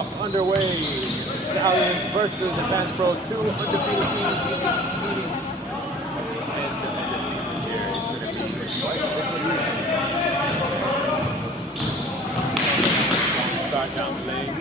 kickoff underway. Stallions versus Advanced Pro, two undefeated teams meeting. And the season here is going to be quite different. Start down the lane.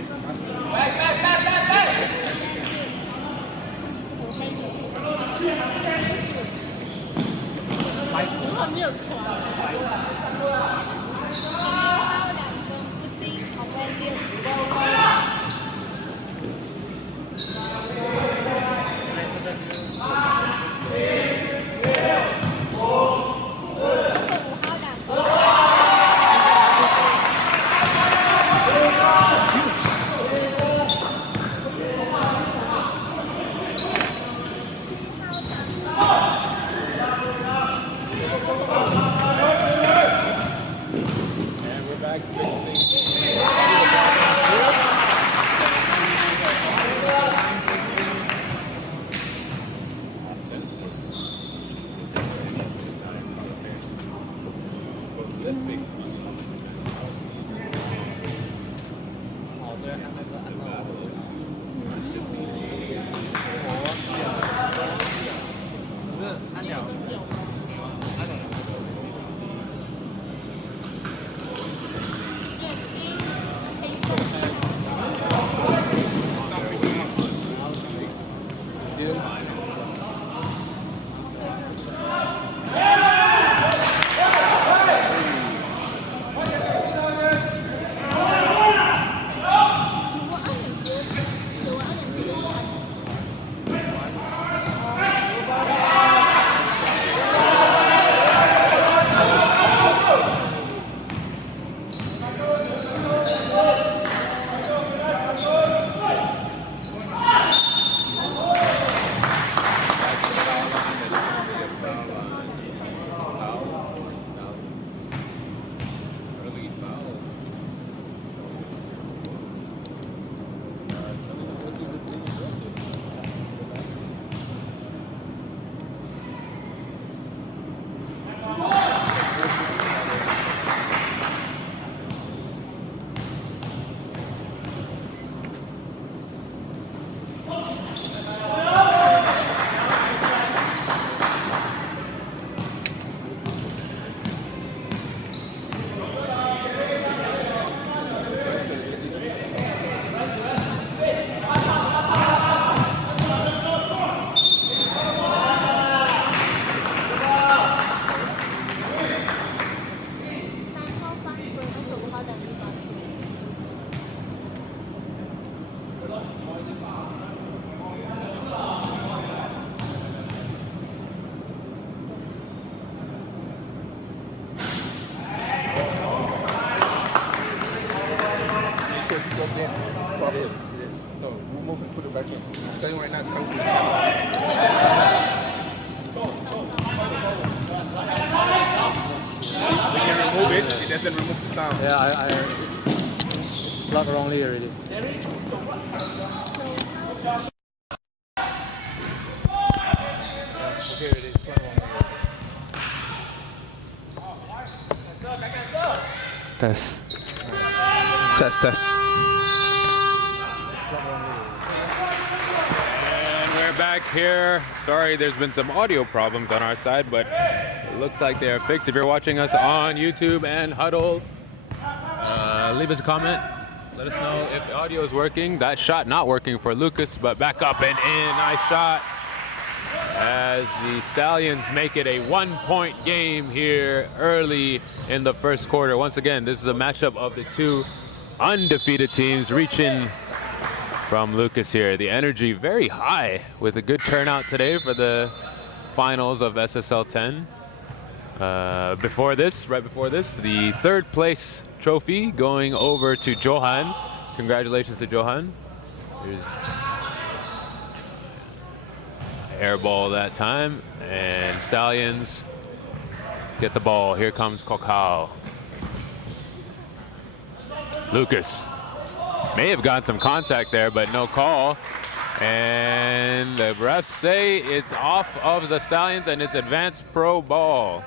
It is. No, remove it, put it back in. I'm telling you right now, it's coming from the When you remove it, it doesn't remove the sound. Yeah, it's plugged wrongly already. Okay, it is plugged wrongly. Test. Test. And we're back here. Sorry, there's been some audio problems on our side, but it looks like they're fixed. If you're watching us on YouTube and Huddle, leave us a comment. Let us know if the audio is working. That shot not working for Lucas, but back up and in. Nice shot as the Stallions make it a 1-point game here early in the first quarter. Once again, this is a matchup of the two undefeated teams reaching from Lucas here. The energy very high with a good turnout today for the finals of SSL 10. Right before this, the third place trophy going over to Johan. Congratulations to Johan. Here's air ball that time, and Stallions get the ball. Here comes Kokau. Lucas may have gotten some contact there, but no call. And the refs say it's off of the Stallions and it's advanced pro ball.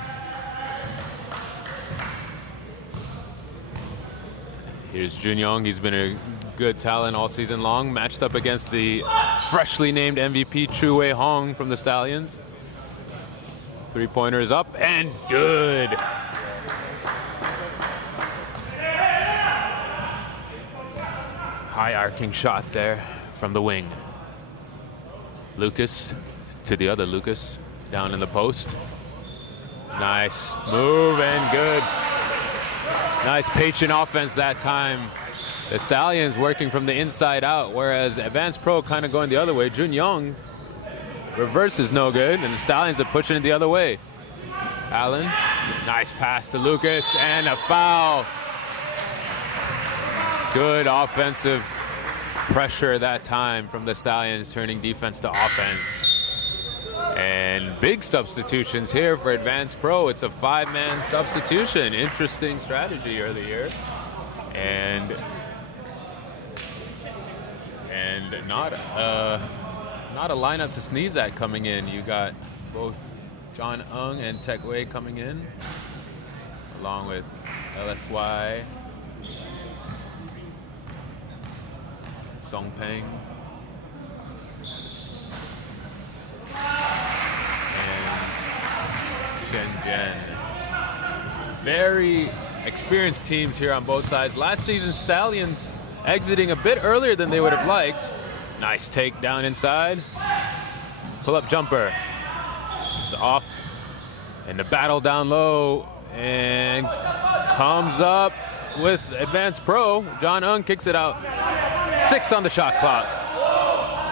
Here's Junyoung. He's been a good talent all season long, matched up against the freshly named MVP Chu-Wei Hong from the Stallions. Three-pointer is up and good. High arcing shot there from the wing. Lucas to the other Lucas down in the post. Nice move and good. Nice patient offense that time. The Stallions working from the inside out, whereas Advanced Pro kind of going the other way. Jun Young, reverse is no good, and the Stallions are pushing it the other way. Allen, nice pass to Lucas, and a foul. Good offensive pressure that time from the Stallions, turning defense to offense. And big substitutions here for Advanced Pro. It's a 5-man substitution. Interesting strategy early here. And not a lineup to sneeze at coming in. You got both John Ung and Tech Wei coming in, along with LSY, Song Peng, and Shen Jen. Very experienced teams here on both sides. Last season, Stallions exiting a bit earlier than they would have liked. Nice take down inside. Pull-up jumper. It's off. And the battle down low. And comes up with Advanced Pro. John Ung kicks it out. 6 on the shot clock.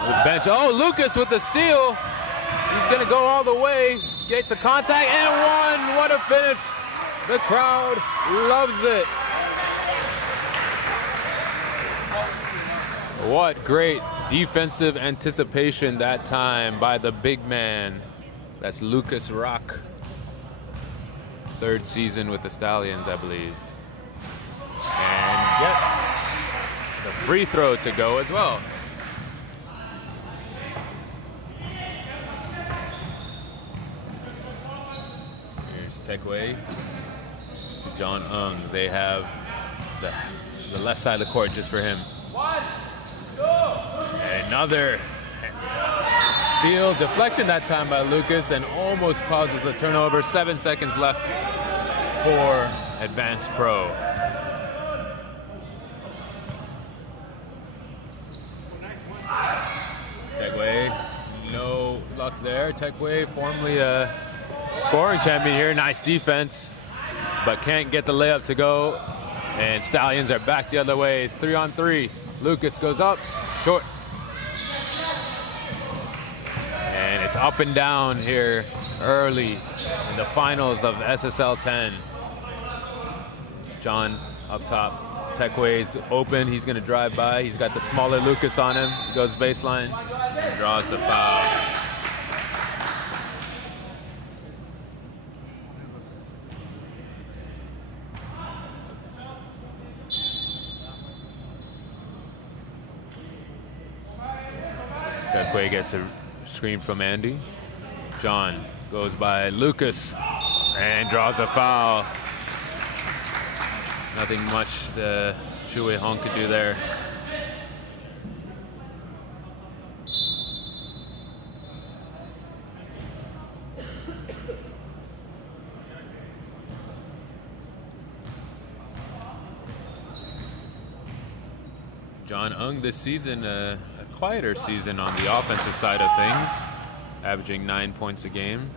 With bench. Oh, Lucas with the steal. He's going to go all the way. Gets the contact and one. What a finish. The crowd loves it. What great defensive anticipation that time by the big man. That's Lucas Rock. 3rd season with the Stallions, I believe. And gets the free throw to go as well. Here's Tech Wei. John Ung. They have the left side of the court just for him. Another steal, deflection that time by Lucas, and almost causes a turnover. 7 seconds left for Advanced Pro. Tech Wei, no luck there. Tech Wei, formerly a scoring champion here. Nice defense, but can't get the layup to go. And Stallions are back the other way. 3-on-3. Lucas goes up, short. And it's up and down here early in the finals of SSL 10. John up top. Tech Wei's open. He's going to drive by. He's got the smaller Lucas on him. He goes baseline and draws the foul. Tech Wei gets a screen from Andy. John goes by Lucas and draws a foul. Nothing much the Chu-Wei Hong could do there. John Ung this season, a quieter season on the offensive side of things, averaging 9 points a game.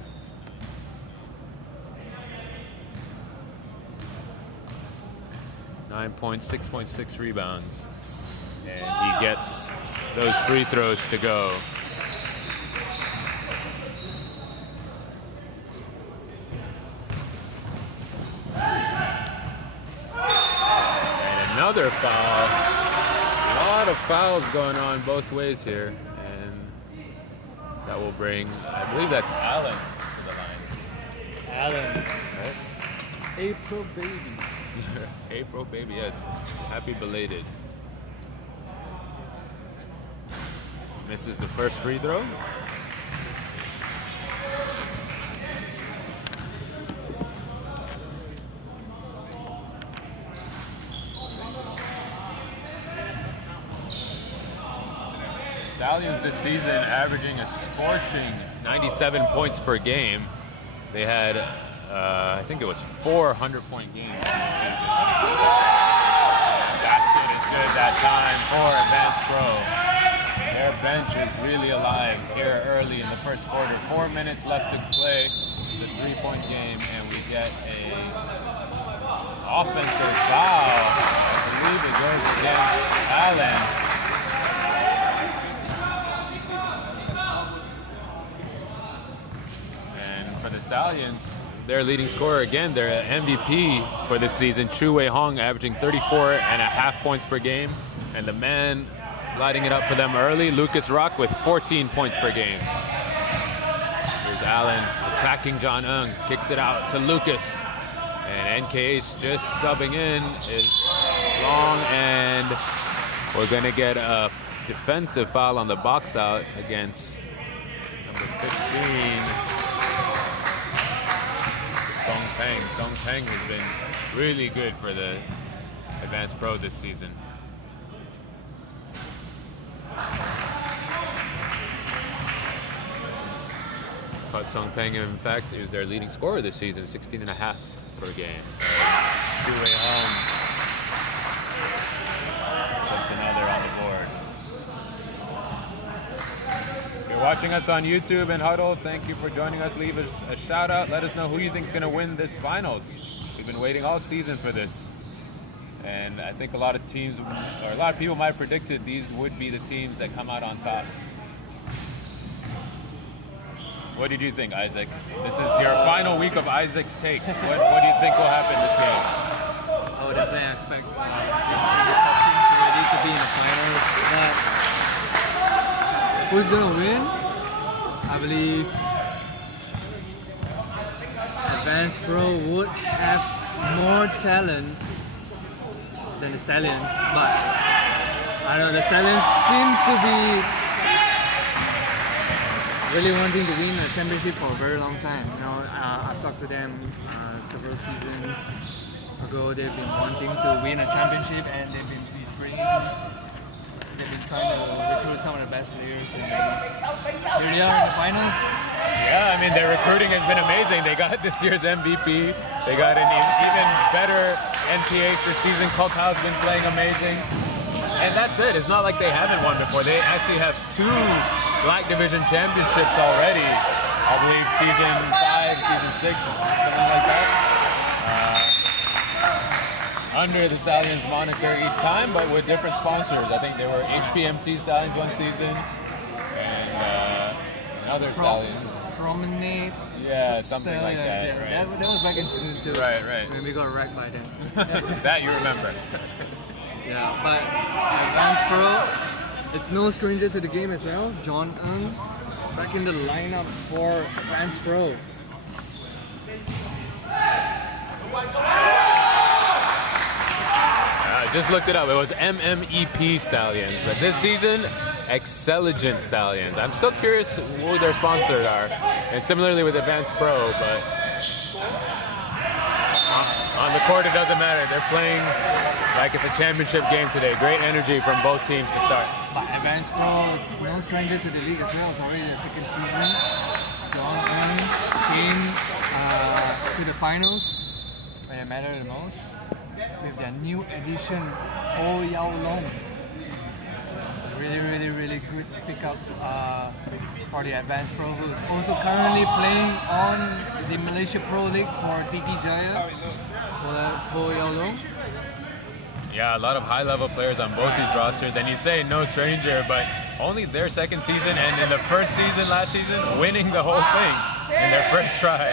.6 rebounds. And he gets those free throws to go. And another foul. A lot of fouls going on both ways here. And that will bring, I believe that's Allen to the line. Allen. Right? April baby. April baby, yes. Happy belated. Misses the first free throw. Stallions this season averaging a scorching 97 points per game. They had, I think it was 400-point games this season. Basket is good that time for Advanced Pro. Their bench is really alive here early in the first quarter. 4 minutes left to play. It's a 3-point game, and we get a offensive foul. I believe it goes against Allen. And for the Stallions, their leading scorer again, their MVP for this season, Chu-Wei Hong, averaging 34.5 points per game. And the man lighting it up for them early, Lucas Rock, with 14 points per game. Here's Allen attacking John Ung, kicks it out to Lucas. And NKH just subbing in is long, and we're gonna get a defensive foul on the box out against number 15, Song Peng. Song Peng has been really good for the Advanced Pro this season. Song Peng, in fact, is their leading scorer this season, 16.5 per game. Chu-Wei Hong puts another on the board. If you're watching us on YouTube and Huddle, thank you for joining us. Leave us a shout out. Let us know who you think is going to win this finals. We've been waiting all season for this. And I think a lot of teams, or a lot of people might have predicted these would be the teams that come out on top. What did you think, Isaac? This is your final week of Isaac's takes. What do you think will happen this game? I would definitely expect these two top teams already to be in the finals. But who's gonna win? I believe Advanced Pro would have more talent than the Stallions, but I don't know, the Stallions seems to be really wanting to win a championship for a very long time. You know, I've talked to them several seasons ago. They've been wanting to win a championship, and they've been trying to recruit some of the best players. And here they are in the finals. Yeah, I mean, their recruiting has been amazing. They got this year's MVP. They got an even better NPH this season. Kokau's been playing amazing. And that's it. It's not like they haven't won before. They actually have 2 Black Division championships already. I believe season 5, season 6, something like that. Under the Stallions moniker each time, but with different sponsors. I think they were HPMT Stallions one season, and other Stallions. Promenade. Yeah, something like that. Yeah, right. that was back in season 2. Right. When we got wrecked by them. That you remember. Yeah, but Advanced Pro, it's no stranger to the game as well. John Ung back in the lineup for Advanced Pro. I just looked it up. It was MMEP Stallions, but this season, Axceligent Stallions. I'm still curious who their sponsors are, and similarly with Advanced Pro, but on the court it doesn't matter. They're playing like it's a championship game today. Great energy from both teams to start. But Advanced Pro is no stranger to the league as well. It's already the second season. John Ung came to the finals when it mattered the most with their new addition, Ho Yao Long. Really good pickup for the Advanced Pro, who is also currently playing on the Malaysia Pro League for Tiki Jaya. Ho Yao Long. Yeah, a lot of high-level players on both these rosters, and you say no stranger, but only their second season, and in the first season, last season, winning the whole thing in their first try.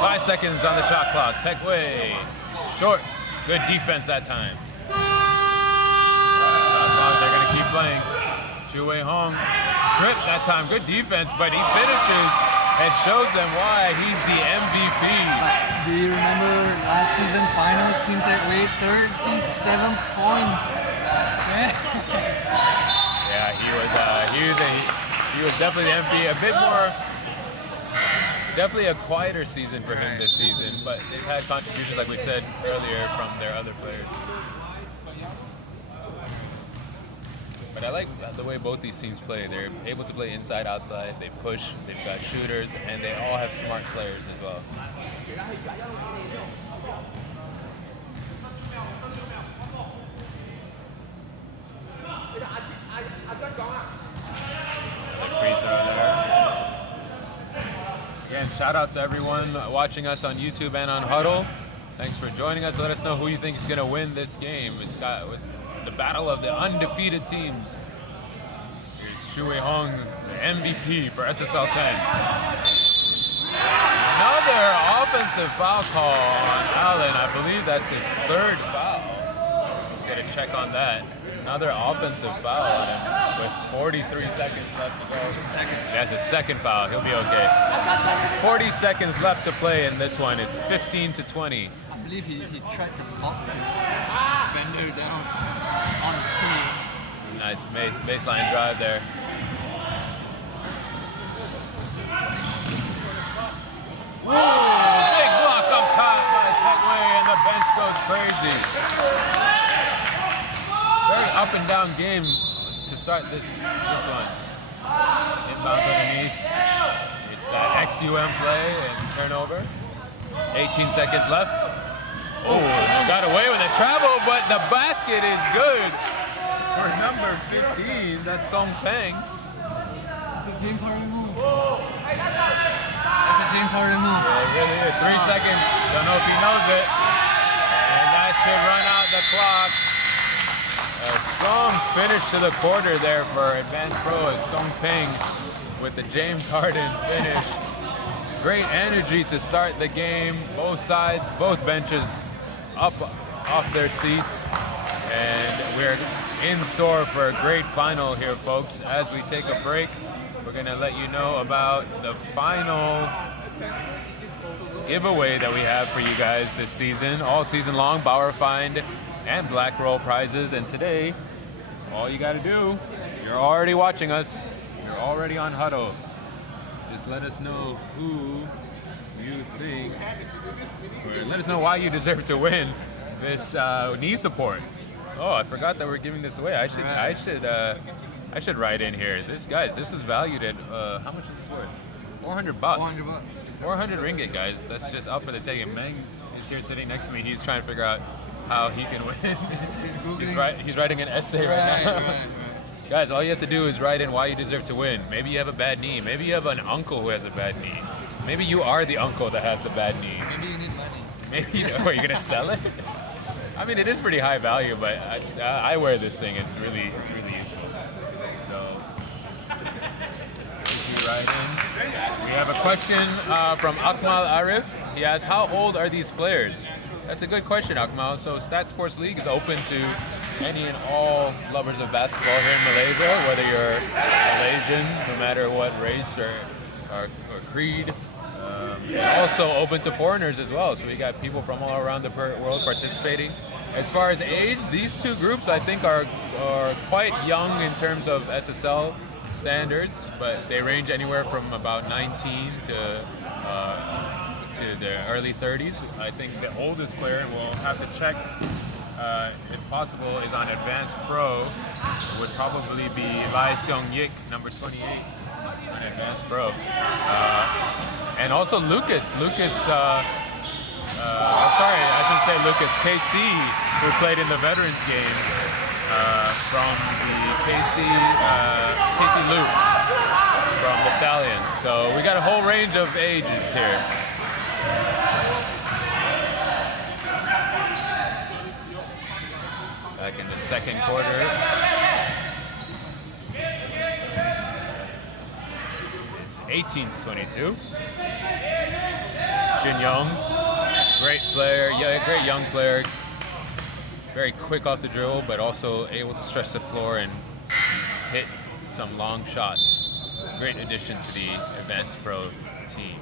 5 seconds on the shot clock. Tech Wei, short, good defense that time. Shot clock, they're gonna keep playing. Chu-Wei Hong, strip that time, good defense, but he finishes and shows them why he's the MVP. Do you remember last season finals, Team Tech Wei, 37 points? Yeah, he was definitely the MVP. A bit more, definitely a quieter season for him this season, but they've had contributions, like we said earlier, from their other players. But But I like the way both these teams play. They're able to play inside, outside. They push. They've got shooters, and they all have smart players as well. Free throw there. Again, shout out to everyone watching us on YouTube and on Huddle. Thanks for joining us. Let us know who you think is going to win this game. It's the battle of the undefeated teams. Here's Shui Hong, the MVP for SSL 10. Another offensive foul call on Allen. I believe that's his third foul. Let's get a check on that. Another offensive foul on him with 43 seconds left to go. That's his second foul. He'll be okay. 40 seconds left to play in this one. It's 15 to 20. I believe he tried to pop his defender down on the screen. Nice baseline drive there. Whoa! Big block up top by Techway, and the bench goes crazy. Very up and down game to start this one. Inbounds underneath. It's that XUM play and turnover. 18 seconds left. Oh, got away with a travel, but the basket is good for number 15. That's Song Peng. That's a James Harden move. That's a James Harden move. Yeah, it really is. 3 seconds. Don't know if he knows it. And that should run out the clock. A strong finish to the quarter there for Advanced Pro as Song Peng with the James Harden finish. Great energy to start the game. Both sides, both benches up off their seats. And we're in store for a great final here, folks. As we take a break, we're going to let you know about the final giveaway that we have for you guys this season. All season long, Bauer Find and Black Roll prizes. And today, all you got to do, you're already watching us, you're already on Huddle. Just let us know who you think, or let us know why you deserve to win this knee support. Oh, I forgot that we're giving this away. I should write in here. This is valued at how much is this worth? 400 bucks. 400 bucks. 400 ringgit, guys. That's just up for the taking. Meng is here sitting next to me. He's trying to figure out how he can win. He's writing an essay right now. Right. Guys, all you have to do is write in why you deserve to win. Maybe you have a bad knee. Maybe you have an uncle who has a bad knee. Maybe you are the uncle that has a bad knee. Maybe you need money. Maybe you are you gonna sell it? I mean, it is pretty high value, but I wear this thing. It's really useful. So, thank you, Ryan. We have a question from Akmal Arif. He asks, how old are these players? That's a good question, Akmal. So StatSports League is open to any and all lovers of basketball here in Malaysia, whether you're Malaysian, no matter what race or creed. And also open to foreigners as well. So we got people from all around the world participating. As far as age, these two groups I think are quite young in terms of SSL standards, but they range anywhere from about 19 to the early 30s. I think the oldest player, and we'll have to check if possible, is on Advanced Pro, would probably be Lai Seong Yik, number 28 on Advanced Pro. And also Lucas, sorry, I shouldn't say Lucas, KC, who played in the Veterans game from the KC Luke from the Stallions. So we got a whole range of ages here. Back in the second quarter. It's 18 to 22. Jin Young, great player, great young player. Very quick off the dribble, but also able to stretch the floor and hit some long shots. Great addition to the Advanced Pro team.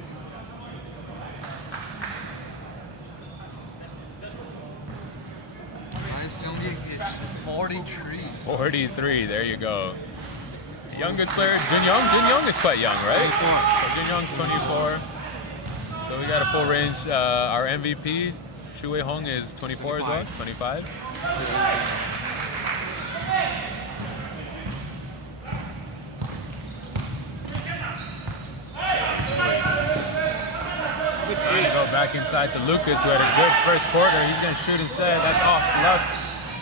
Is 43. 43, there you go. The youngest player, Jin Young. Jin Young is quite young, right? 24. So Jin Young's 24. So we got a full range. Our MVP, Shui Hong, is 24 as well, 25. Back inside to Lucas, who had a good first quarter. He's going to shoot instead. That's off to left.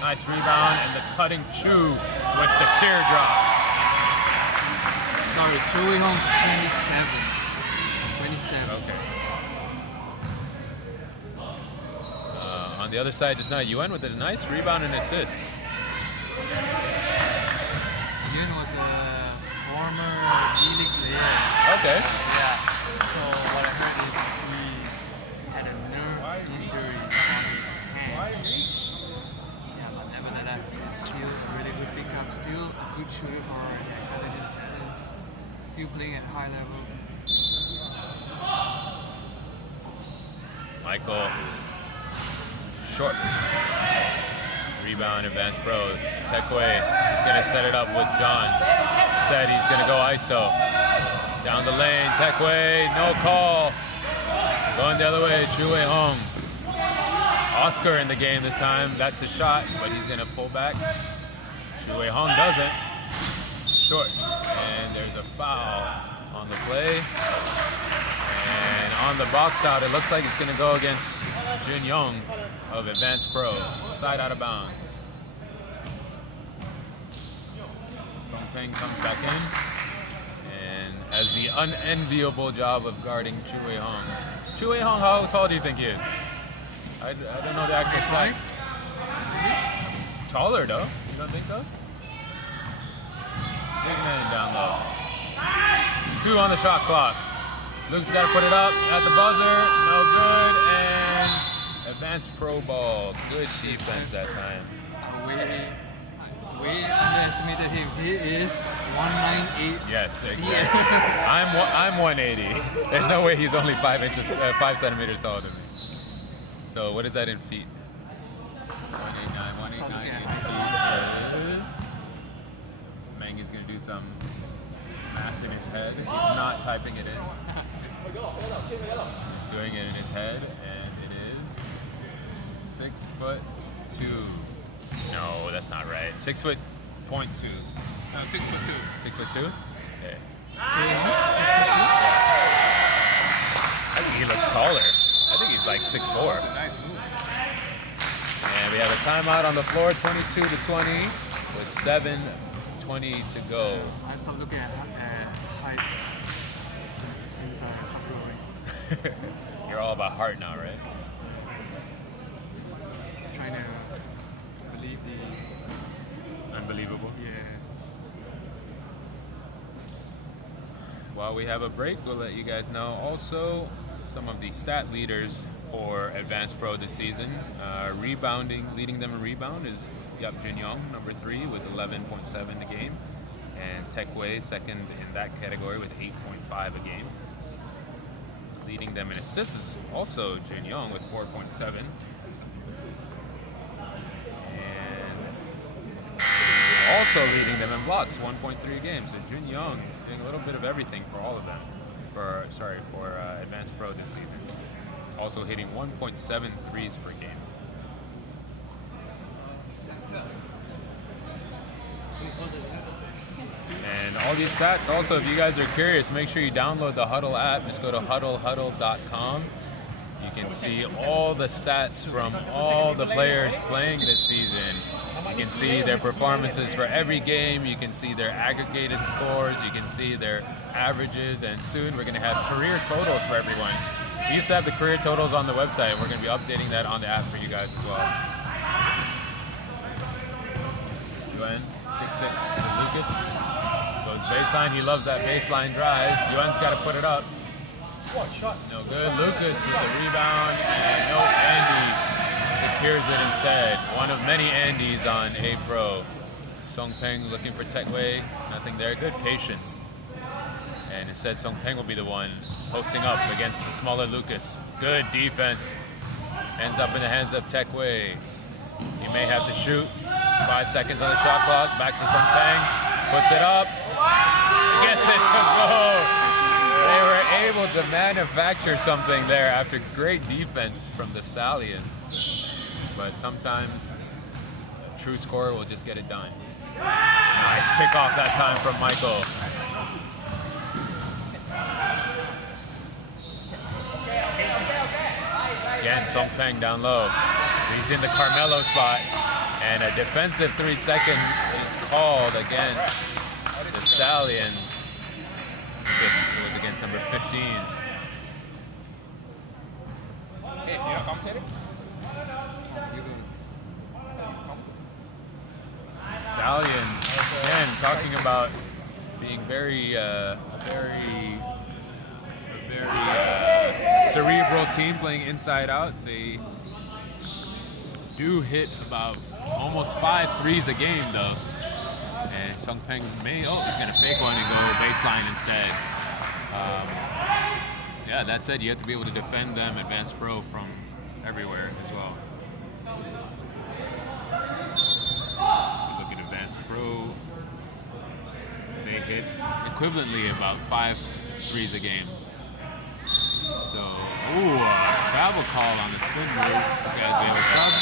Nice rebound, and the cutting Chu with the teardrop. Sorry, Chewy Holmes 27. Okay. On the other side, just now, Yuen with a nice rebound and assist. Yuen was a former D-League player. Okay. Yeah. So what I heard is he had a nerve injury on his hand. Yeah, but nevertheless, he's still a really good pickup, still a good shooter for the Axceligent Stallions, still playing at high level. Michael, short. Rebound, advanced pro. Tekwe is going to set it up with John. Instead, he's going to go ISO. Down the lane, Tekwe, no call. Going the other way, Chue Hong. Oscar in the game this time. That's his shot, but he's going to pull back. Chue Hong doesn't. Short. And there's a foul on the play. And on the box out, it looks like it's going to go against Jun Young of Advanced Pro. Side out of bounds. Song Peng comes back in and has the unenviable job of guarding Chue Hong. Chue Hong, how tall do you think he is? I don't know the actual stats. Taller though? You don't think so? Big man down low. 2 on the shot clock. Luke's got to put it up at the buzzer. No good. And advanced pro ball. Good defense that time. We underestimated him. He is 198. Yes, exactly. I'm 180. There's no way he's only 5 centimeters taller than me. So what is that in feet? 189 is. Meng is going to do some math in his head. He's not typing it in. He's doing it in his head, and it is 6'2". No, that's not right. 6'2". No, 6'2". 6'2"? Okay. 6'2". I think he looks taller. I think he's like 6'4". That's a nice move. And we have a timeout on the floor, 22-20, with 7:20 to go. I stopped looking at heights since I stopped growing. You're all about heart now, right? Trying to believe the Unbelievable. yeah. While we have a break, we'll let you guys know also some of the stat leaders for Advanced Pro this season. Leading them in rebound is Jun Young, number 3, with 11.7 a game. And Tekwe, second in that category with 8.5 a game. Leading them in assists is also Jun Young with 4.7. And also leading them in blocks, 1.3 a game. So Jun Young doing a little bit of everything for all of them. For Advanced Pro this season. Also hitting 1.7 threes per game. And all these stats, also, if you guys are curious, make sure you download the Huddle app. Just go to huddle.com. You can see all the stats from all the players playing this season. You can see their performances for every game. You can see their aggregated scores. You can see their averages. And soon we're going to have career totals for everyone. We used to have the career totals on the website. We're going to be updating that on the app for you guys as well. Yuan kicks it to Lucas. Goes baseline. He loves that baseline drive. Yuan's got to put it up. What shot? No good. Lucas with the rebound. And no, Andy secures it instead. One of many Andys on A Pro. Song Peng looking for Tekwe. Nothing there. Good patience. And instead, Song Peng will be the one posting up against the smaller Lucas. Good defense. Ends up in the hands of Tekwe. He may have to shoot. 5 seconds on the shot clock. Back to Song Peng. Puts it up. Gets it to go. They were able to manufacture something there after great defense from the Stallions. But sometimes a true scorer will just get it done. Nice pick off that time from Michael. Song Peng down low. He's in the Carmelo spot, and a defensive 3-second is called against the Stallions. It was against number 15. Hey, you know commentator? Stallions, again, talking about being very cerebral team playing inside out. They do hit about almost 5 threes a game though. And Song Peng he's gonna fake one and go baseline instead. Yeah, that said, you have to be able to defend them advanced pro from everywhere as well. Look at advanced pro. They hit equivalently about 5 threes a game. So, travel call on the spin move. Guys, we have a sub.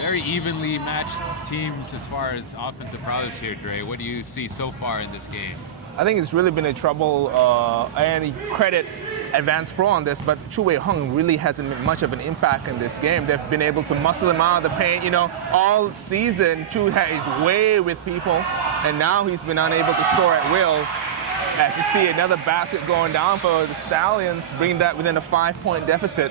Very evenly matched teams as far as offensive prowess here, Dre. What do you see so far in this game? I think it's really been a trouble, and credit Advanced Pro on this, but Chu Wei-hung really hasn't made much of an impact in this game. They've been able to muscle him out of the paint. You know, all season, Chu is way with people, and now he's been unable to score at will. As you see, another basket going down for the Stallions, bringing that within a 5-point deficit.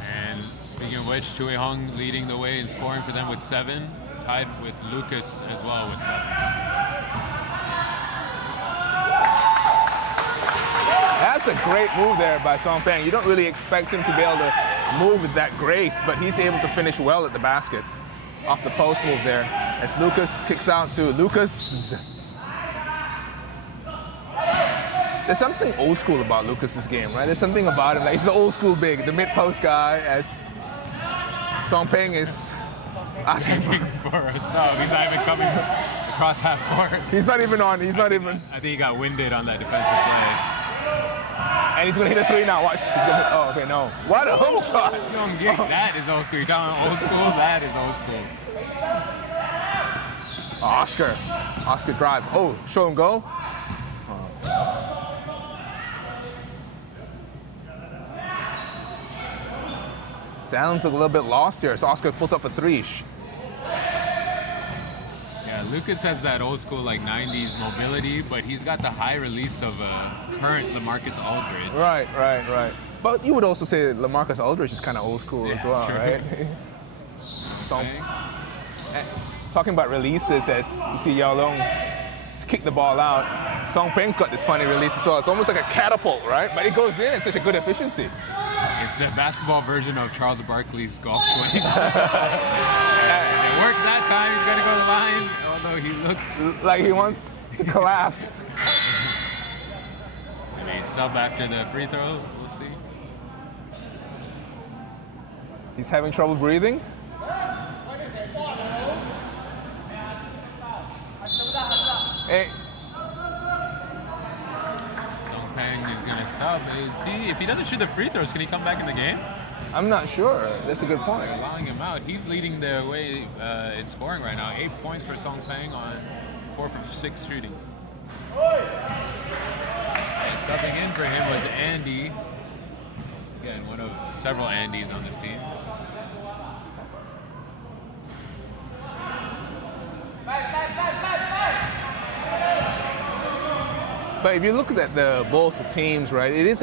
And speaking of which, Chu Wei-hung leading the way in scoring for them with 7, tied with Lucas as well with 7. That's a great move there by Song Peng. You don't really expect him to be able to move with that grace, but he's able to finish well at the basket. Off the post move there. As Lucas kicks out to Lucas. There's something old school about Lucas's game, right? There's something about him. Like he's the old school big, the mid-post guy, as Song Peng is asking for a sub. He's not even coming across half court. He's not even on. I think he got winded on that defensive play. And he's gonna hit a 3 now. Watch. He's gonna hit, oh, okay, no. What a hook shot! That is old school. You're talking about old school? That is old school. Oscar drives. Oh, show him go. Sounds a little bit lost here. So Oscar pulls up a 3. Yeah, Lucas has that old school like 90s mobility, but he's got the high release of current LaMarcus Aldridge. Right. But you would also say that LaMarcus Aldridge is kind of old school as well, true. right? So, talking about releases, as you see Yao Long kick the ball out, Song Peng's got this funny release as well. It's almost like a catapult, right? But it goes in such a good efficiency. It's the basketball version of Charles Barkley's golf swing. It worked that time. He's going to go to the line, although he looks like he wants to collapse. Maybe sub after the free throw. We'll see. He's having trouble breathing. Hey. Song Peng is going to sub. If he doesn't shoot the free throws, can he come back in the game? I'm not sure. That's a good point. They're allowing him out. He's leading the way in scoring right now. 8 points for Song Peng on 4 for 6 shooting. And subbing in for him was Andy. Again, one of several Andys on this team. But if you look at both teams, right, it is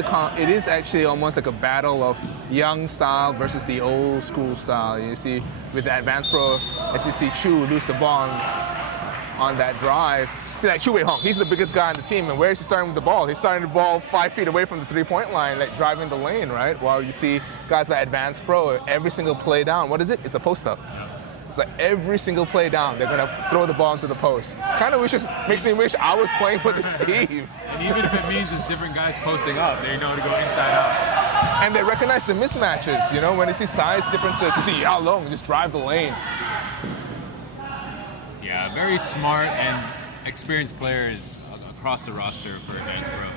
actually almost like a battle of young style versus the old school style. You see, with the Advanced Pro, as you see Chu lose the ball on that drive. See that Chu Wei-hung, he's the biggest guy on the team, and where is he starting with the ball? He's starting the ball 5 feet away from the 3-point line, like driving the lane, right? While you see guys like Advanced Pro, every single play down, what is it? It's a post up. It's like every single play down, they're gonna throw the ball into the post. Kind of makes me wish I was playing for this team. And even if it means it's different guys posting up, they know to go inside out. And they recognize the mismatches, you know, when they see size differences, you see Yao Long just drive the lane. Yeah, very smart and experienced players across the roster for Advanced Pro.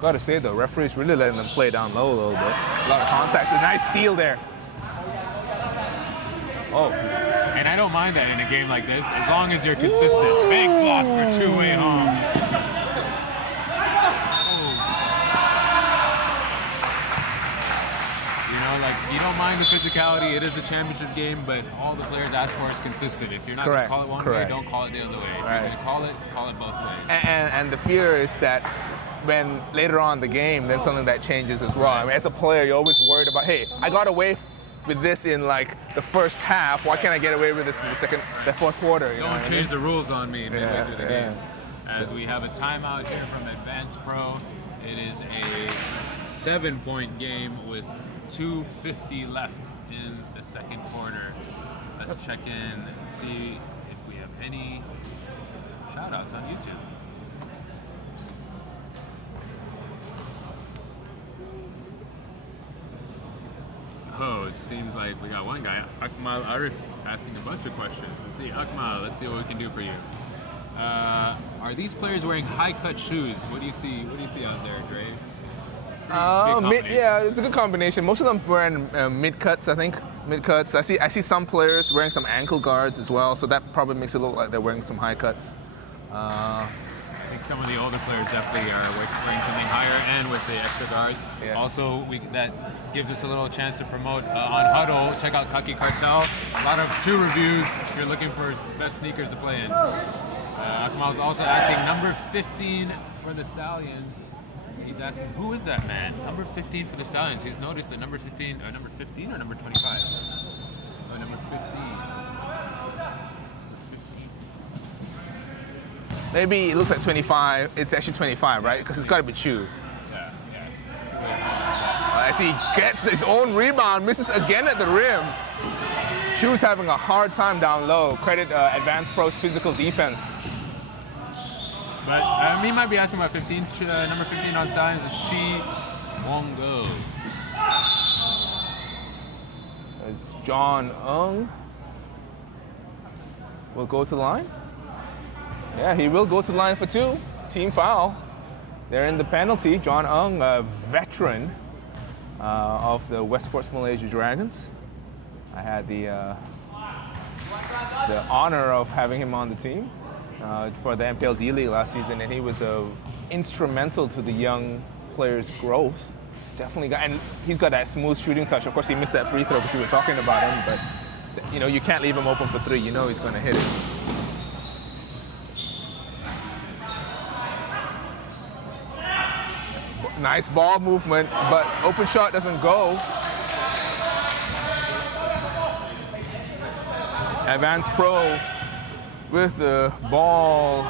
Gotta say, the referee's really letting them play down low a little bit. A lot of contact. A nice steal there. Oh. And And I don't mind that in a game like this, as long as you're consistent. Big block for two-way home. You know, like, you don't mind the physicality. It is a championship game, but all the players ask for is consistent. If you're not going to call it one way, don't call it the other way. If you're going to call it both ways. And the fear is that when later on in the game, then something that changes as well. I mean, as a player, you're always worried about, hey, I got away with this in like the first half. Why can't I get away with this in the fourth quarter? You don't change the rules on me midway through the game. As we have a timeout here from Advanced Pro. It is a 7-point game with 2:50 left in the second quarter. Let's check in and see if we have any shout-outs on YouTube. Oh, it seems like we got one guy, Akmal Arif, asking a bunch of questions. Let's see, Akmal, let's see what we can do for you. Are these players wearing high-cut shoes? What do you see out there, Dre? Yeah, it's a good combination. Most of them wearing mid-cuts, I think. Mid-cuts. I see some players wearing some ankle guards as well, so that probably makes it look like they're wearing some high cuts. I think some of the older players definitely are wearing something higher and with the extra guards. Yeah. Also, that gives us a little chance to promote on Huddle. Check out Kaki Cartel. A lot of shoe reviews if you're looking for best sneakers to play in. Akmal's also asking number 15 for the Stallions. He's asking, who is that man? Number 15 for the Stallions. He's noticed that number 15 or number 25? Oh, number 15. Maybe it looks like 25. It's actually 25, right? Because it's got to be Chu. Yeah. As he gets his own rebound, misses again at the rim. Chu's having a hard time down low. Credit Advanced Pro's physical defense. But he might be asking about 15. Number 15 on Stallions is Chi Wongo. As John Ng will go to the line. Yeah, he will go to the line for two. Team foul. They're in the penalty. John Ng, a veteran of the West Sports Malaysia Dragons. I had the honor of having him on the team for the MPLD League last season, and he was instrumental to the young players' growth. Definitely and he's got that smooth shooting touch. Of course, he missed that free throw because we were talking about him, but you know, you can't leave him open for three. You know he's going to hit it. Nice ball movement, but open shot doesn't go. Advanced Pro with the ball,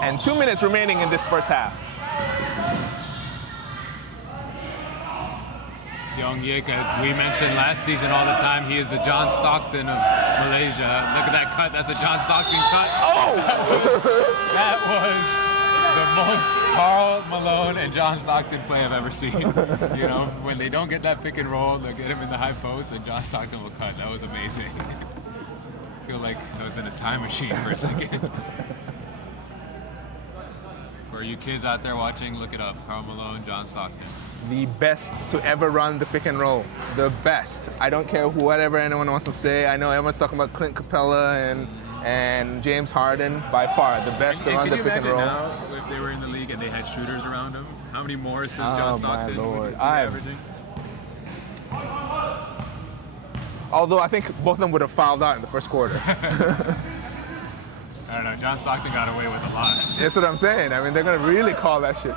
and 2 minutes remaining in this first half. Seong Yik, as we mentioned last season all the time, he is the John Stockton of Malaysia. Look at that cut, that's a John Stockton cut. Oh! That was the most Karl Malone and John Stockton play I've ever seen. You know, when they don't get that pick and roll, they'll get him in the high post and John Stockton will cut. That was amazing. I feel like I was in a time machine for a second. For you kids out there watching, look it up. Karl Malone, John Stockton. The best to ever run the pick and roll. The best. I don't care whatever anyone wants to say. I know everyone's talking about Clint Capella and James Harden. By far, the best to run the pick and roll. Now, if they were in the league and they had shooters around them, how many more assists John Stockton would be averaging? Although I think both of them would have fouled out in the first quarter. I don't know. John Stockton got away with a lot. That's what I'm saying. I mean, they're going to really call that shit.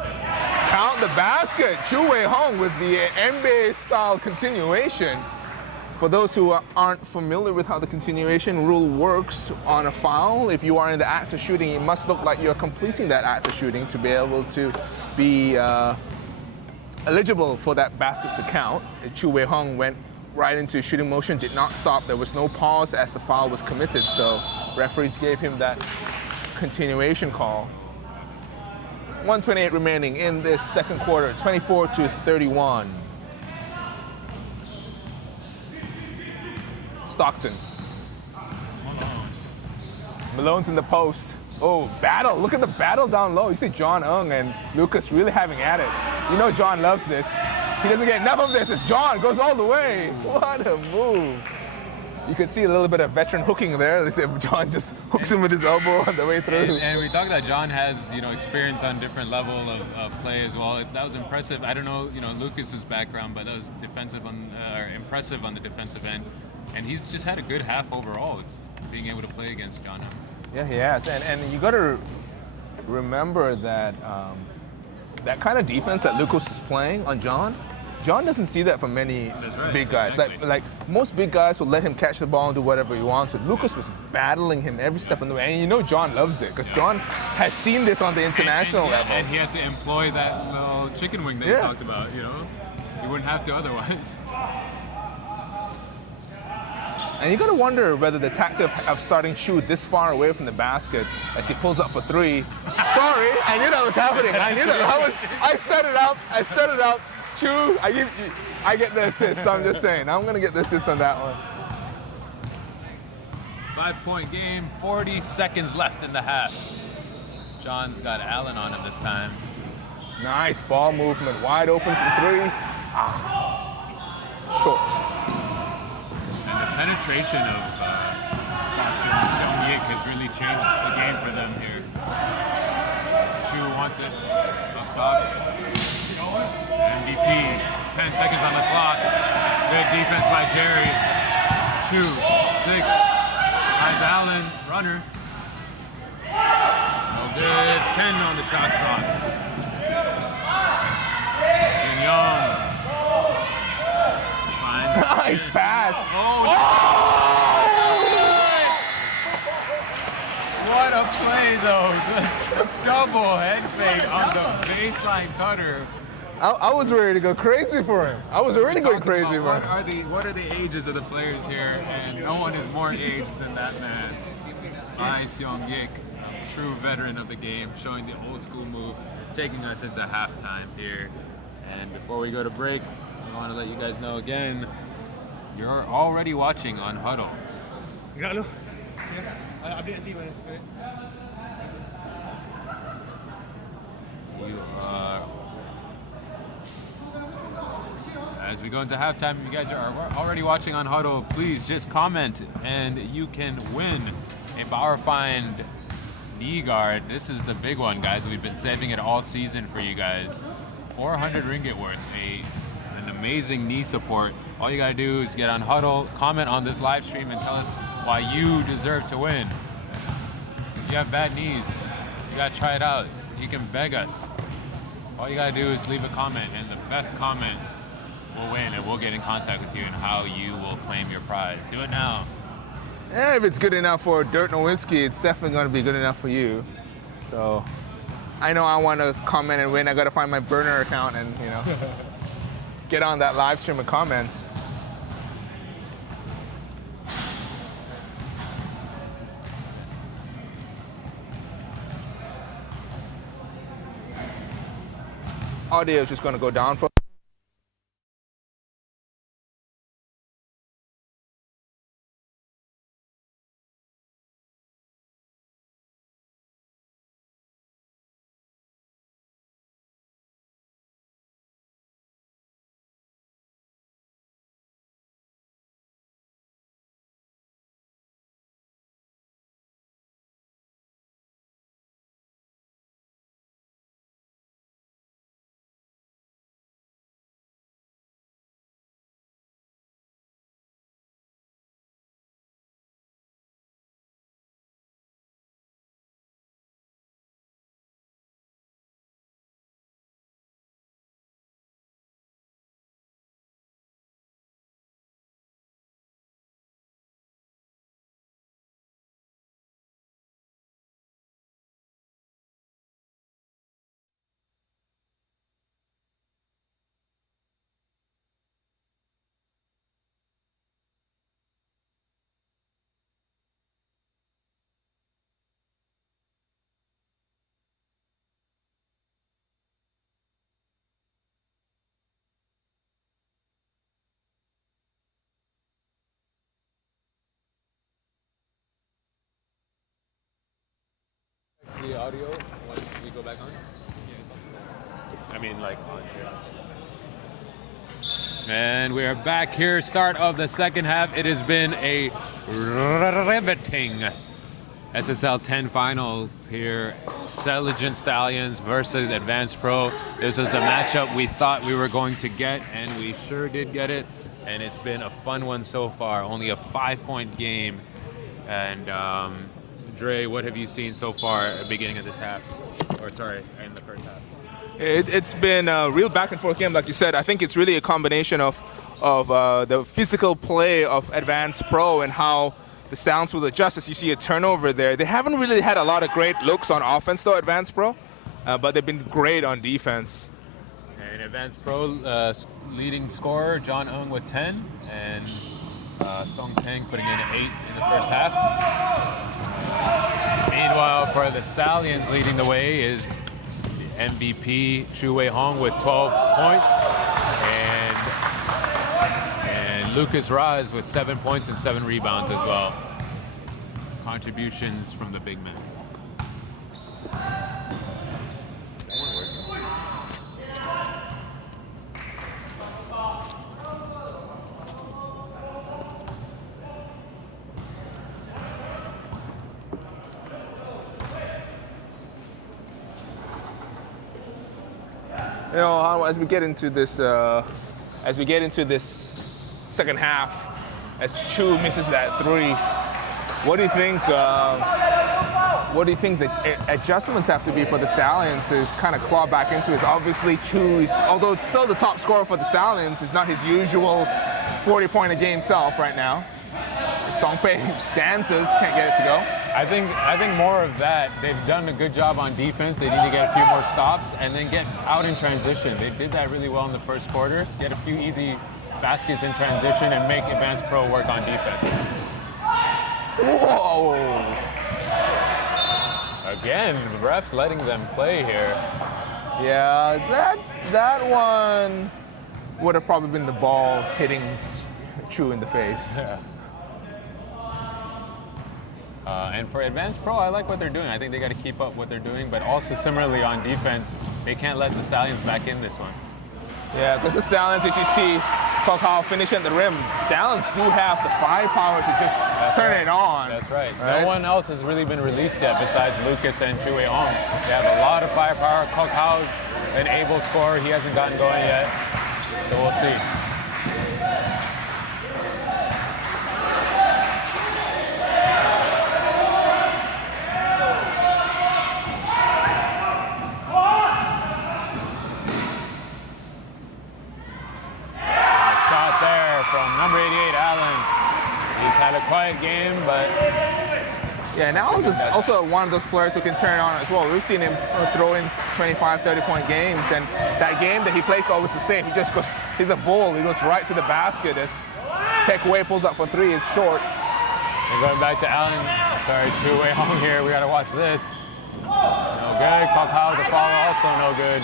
Count the basket. Chu Wei Hong with the NBA-style continuation. For those who aren't familiar with how the continuation rule works on a foul, if you are in the act of shooting, it must look like you're completing that act of shooting to be able to be eligible for that basket to count. Chu Wei Hong went right into shooting motion, did not stop. There was no pause as the foul was committed, so referees gave him that continuation call. 1:28 remaining in this second quarter, 24-31. Stockton. Malone's in the post. Oh, battle. Look at the battle down low. You see John Ng and Lucas really having at it. You know John loves this. He doesn't get enough of this. It's John. Goes all the way. What a move. You could see a little bit of veteran hooking there. They say John just hooks him with his elbow on the way through. And we talked that John has, experience on different level of play as well. That was impressive. I don't know, Lucas's background, but that was impressive on the defensive end. And he's just had a good half overall, being able to play against John. Yeah, he has. And you got to remember that that kind of defense that Lucas is playing on John doesn't see that from many big guys. Exactly. Like most big guys will let him catch the ball and do whatever he wants. But Lucas was battling him every step of the way. And John loves it because John has seen this on the international level. And he had to employ that little chicken wing that you talked about, He wouldn't have to otherwise. And you got to wonder whether the tactic of starting Chu this far away from the basket as he pulls up for three. Sorry, I knew that was happening. I set it up. Chu, I get the assist. So I'm just saying, I'm going to get the assist on that one. 5-point game, 40 seconds left in the half. John's got Allen on him this time. Nice ball movement, wide open for three. Short. And the penetration of Seong-Yik has really changed the game for them here. Chu wants it up top. MVP, 10 seconds on the clock. Good defense by Jerry. Chu, 6. Finds Allen, runner. No good. 10 on the shot clock. Jin Young. Nice pass. What a play, though. The double head fake on the baseline cutter. I was ready to go crazy for him. I was already going crazy for him. What are the ages of the players here? And no one is more aged than that man. Seong-Yik, true veteran of the game, showing the old school move, taking us into halftime here. And before we go to break, I want to let you guys know again, you're already watching on Huddle. You are. As we go into halftime, you guys are already watching on Huddle. Please just comment, and you can win a Bauerfeind knee guard. This is the big one, guys. We've been saving it all season for you guys. 400 ringgit worth, an amazing knee support. All you gotta do is get on Huddle, comment on this live stream, and tell us why you deserve to win. If you have bad knees, you gotta try it out. You can beg us. All you gotta do is leave a comment, and the best comment will win, and we'll get in contact with you and how you will claim your prize. Do it now. Yeah, if it's good enough for Dirt Nowinski, it's definitely going to be good enough for you. So I know I want to comment and win. I got to find my burner account and get on that live stream and comment. Audio is just going to go down for. The audio when we go back on? I mean, like on here. And we are back here, start of the second half. It has been a riveting SSL 10 finals here. Axceligent Stallions versus Advanced Pro. This was the matchup we thought we were going to get, and we sure did get it. And it's been a fun one so far. Only a 5-point game. And Dre, what have you seen so far at the beginning of this half? Or sorry, in the first half? It's been a real back and forth game, like you said. I think it's really a combination of the physical play of Advanced Pro and how the Stallions will adjust as you see a turnover there. They haven't really had a lot of great looks on offense though, Advanced Pro, but they've been great on defense. And Advanced Pro leading scorer, John Ung with 10, and Song Tang putting in 8 in the first half. Meanwhile, for the Stallions, leading the way is MVP Chu Wei Hong with 12 points, and Lucas Raz with 7 points and 7 rebounds as well. Contributions from the big men. You know, as we get into this second half, as Chu misses that 3, what do you think? What do you think the adjustments have to be for the Stallions to kind of claw back into it? Obviously, Chu is, although it's still the top scorer for the Stallions, is not his usual 40-point-a-game self right now. Song Pei dances, can't get it to go. I think more of that. They've done a good job on defense. They need to get a few more stops and then get out in transition. They did that really well in the first quarter. Get a few easy baskets in transition and make Advanced Pro work on defense. Whoa! Again, refs letting them play here. Yeah, that one would have probably been the ball hitting Chu in the face. Yeah. And for Advanced Pro, I like what they're doing. I think they got to keep up what they're doing, but also similarly on defense, they can't let the Stallions back in this one. Yeah, because the Stallions, as you see, Kokao finish at the rim. Stallions do have the firepower to just turn it on. That's right. No one else has really been released yet besides Lucas and Chu Wei Hong. They have a lot of firepower. Kokao's an able scorer. He hasn't gotten going yet, so we'll see. Number 88, Allen. He's had a quiet game, but... Yeah, now he's also one of those players who can turn on as well. We've seen him throw in 25, 30-point games, and that game that he plays is always the same. He just goes, he's a bull. He goes right to the basket as Tech Wei pulls up for 3, is short. And going back to Allen, sorry, Chu Wei Hong here. We got to watch this. No good. Kokao, the foul, also no good.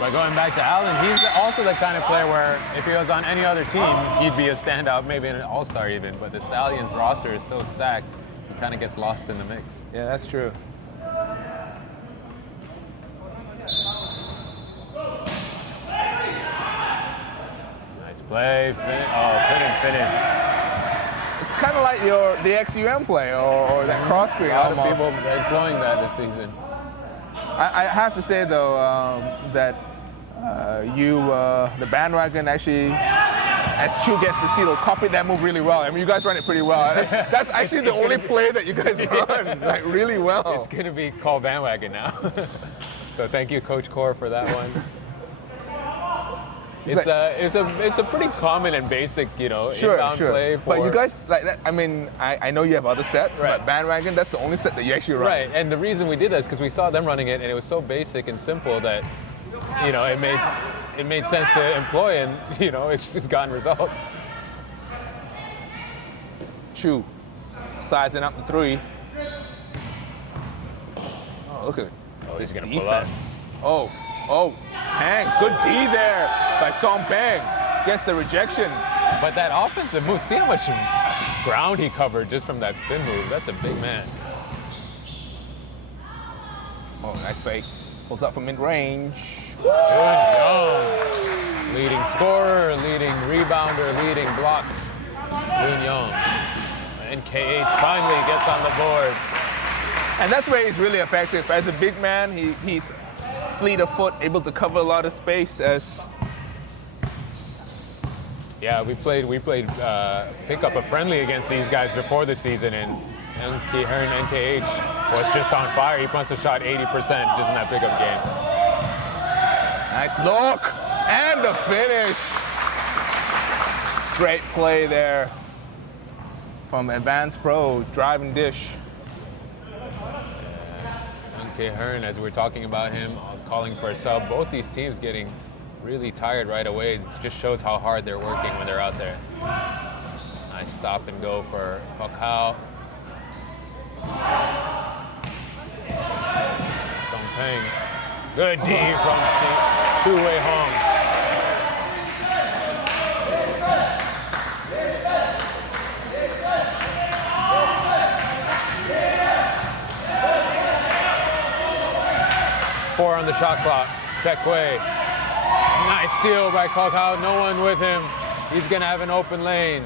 But going back to Allen, he's also the kind of player where if he was on any other team, he'd be a standout, maybe an all-star even. But the Stallions roster is so stacked, he kind of gets lost in the mix. Yeah, that's true. Nice play. Couldn't finish. It's kind of like the XUM play or that cross screen. A lot of people employing that this season. I have to say though that the bandwagon actually, as Chu gets the steal, copied that move really well. I mean, you guys run it pretty well. That's actually the only play that you guys run like really well. It's going to be called bandwagon now. So thank you, Coach Core, for that one. It's a pretty common and basic, inbound play. But you guys like that. I mean, I know you have other sets, but bandwagon, that's the only set that you actually run. Right, and the reason we did that is because we saw them running it, and it was so basic and simple that, it made sense to employ, and it's just gotten results. Chu, sizing up the 3. Oh, look at it. Oh, he's gonna defense. pull up. Oh, hangs. Good D there by Song Peng. Gets the rejection. But that offensive move, see how much ground he covered just from that spin move. That's a big man. Oh, nice fake. Pulls up from mid-range. Good young. Leading scorer, leading rebounder, leading blocks, Yoon Young. And KH finally gets on the board. And that's where he's really effective. As a big man, he's fleet of foot, able to cover a lot of space. Yeah, we played pick up a friendly against these guys before the season, and NKH was just on fire. He must have shot 80% just in that pickup game. Nice look, and the finish. Great play there from Advanced Pro, drive and dish. NK Hearn, as we're talking about him, calling for a sub. Both these teams getting really tired right away. It just shows how hard they're working when they're out there. Nice stop and go for Fakao. Song Peng. Good D from Two-Way Hong. Four on the shot clock. Tekwe. Nice steal by Fakao. No one with him. He's going to have an open lane.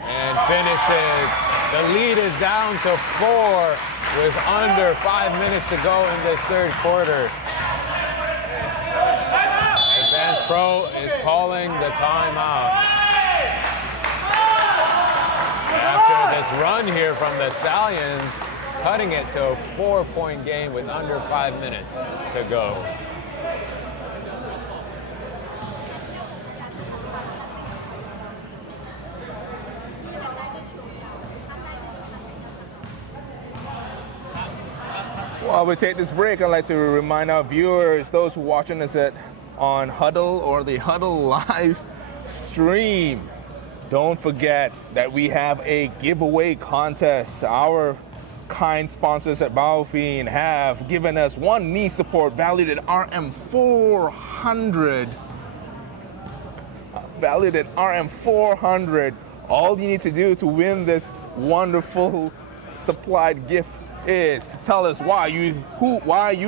And finishes. The lead is down to 4 with under 5 minutes to go in this third quarter. Advanced Pro is calling the timeout. After this run here from the Stallions, cutting it to a 4-point game with under 5 minutes to go. While we take this break, I'd like to remind our viewers, those who are watching us on Huddle or the Huddle live stream, don't forget that we have a giveaway contest. Our kind sponsors at Baofeng have given us one knee support valued at RM400. Valued at RM400. All you need to do to win this wonderful supplied gift is to tell us why you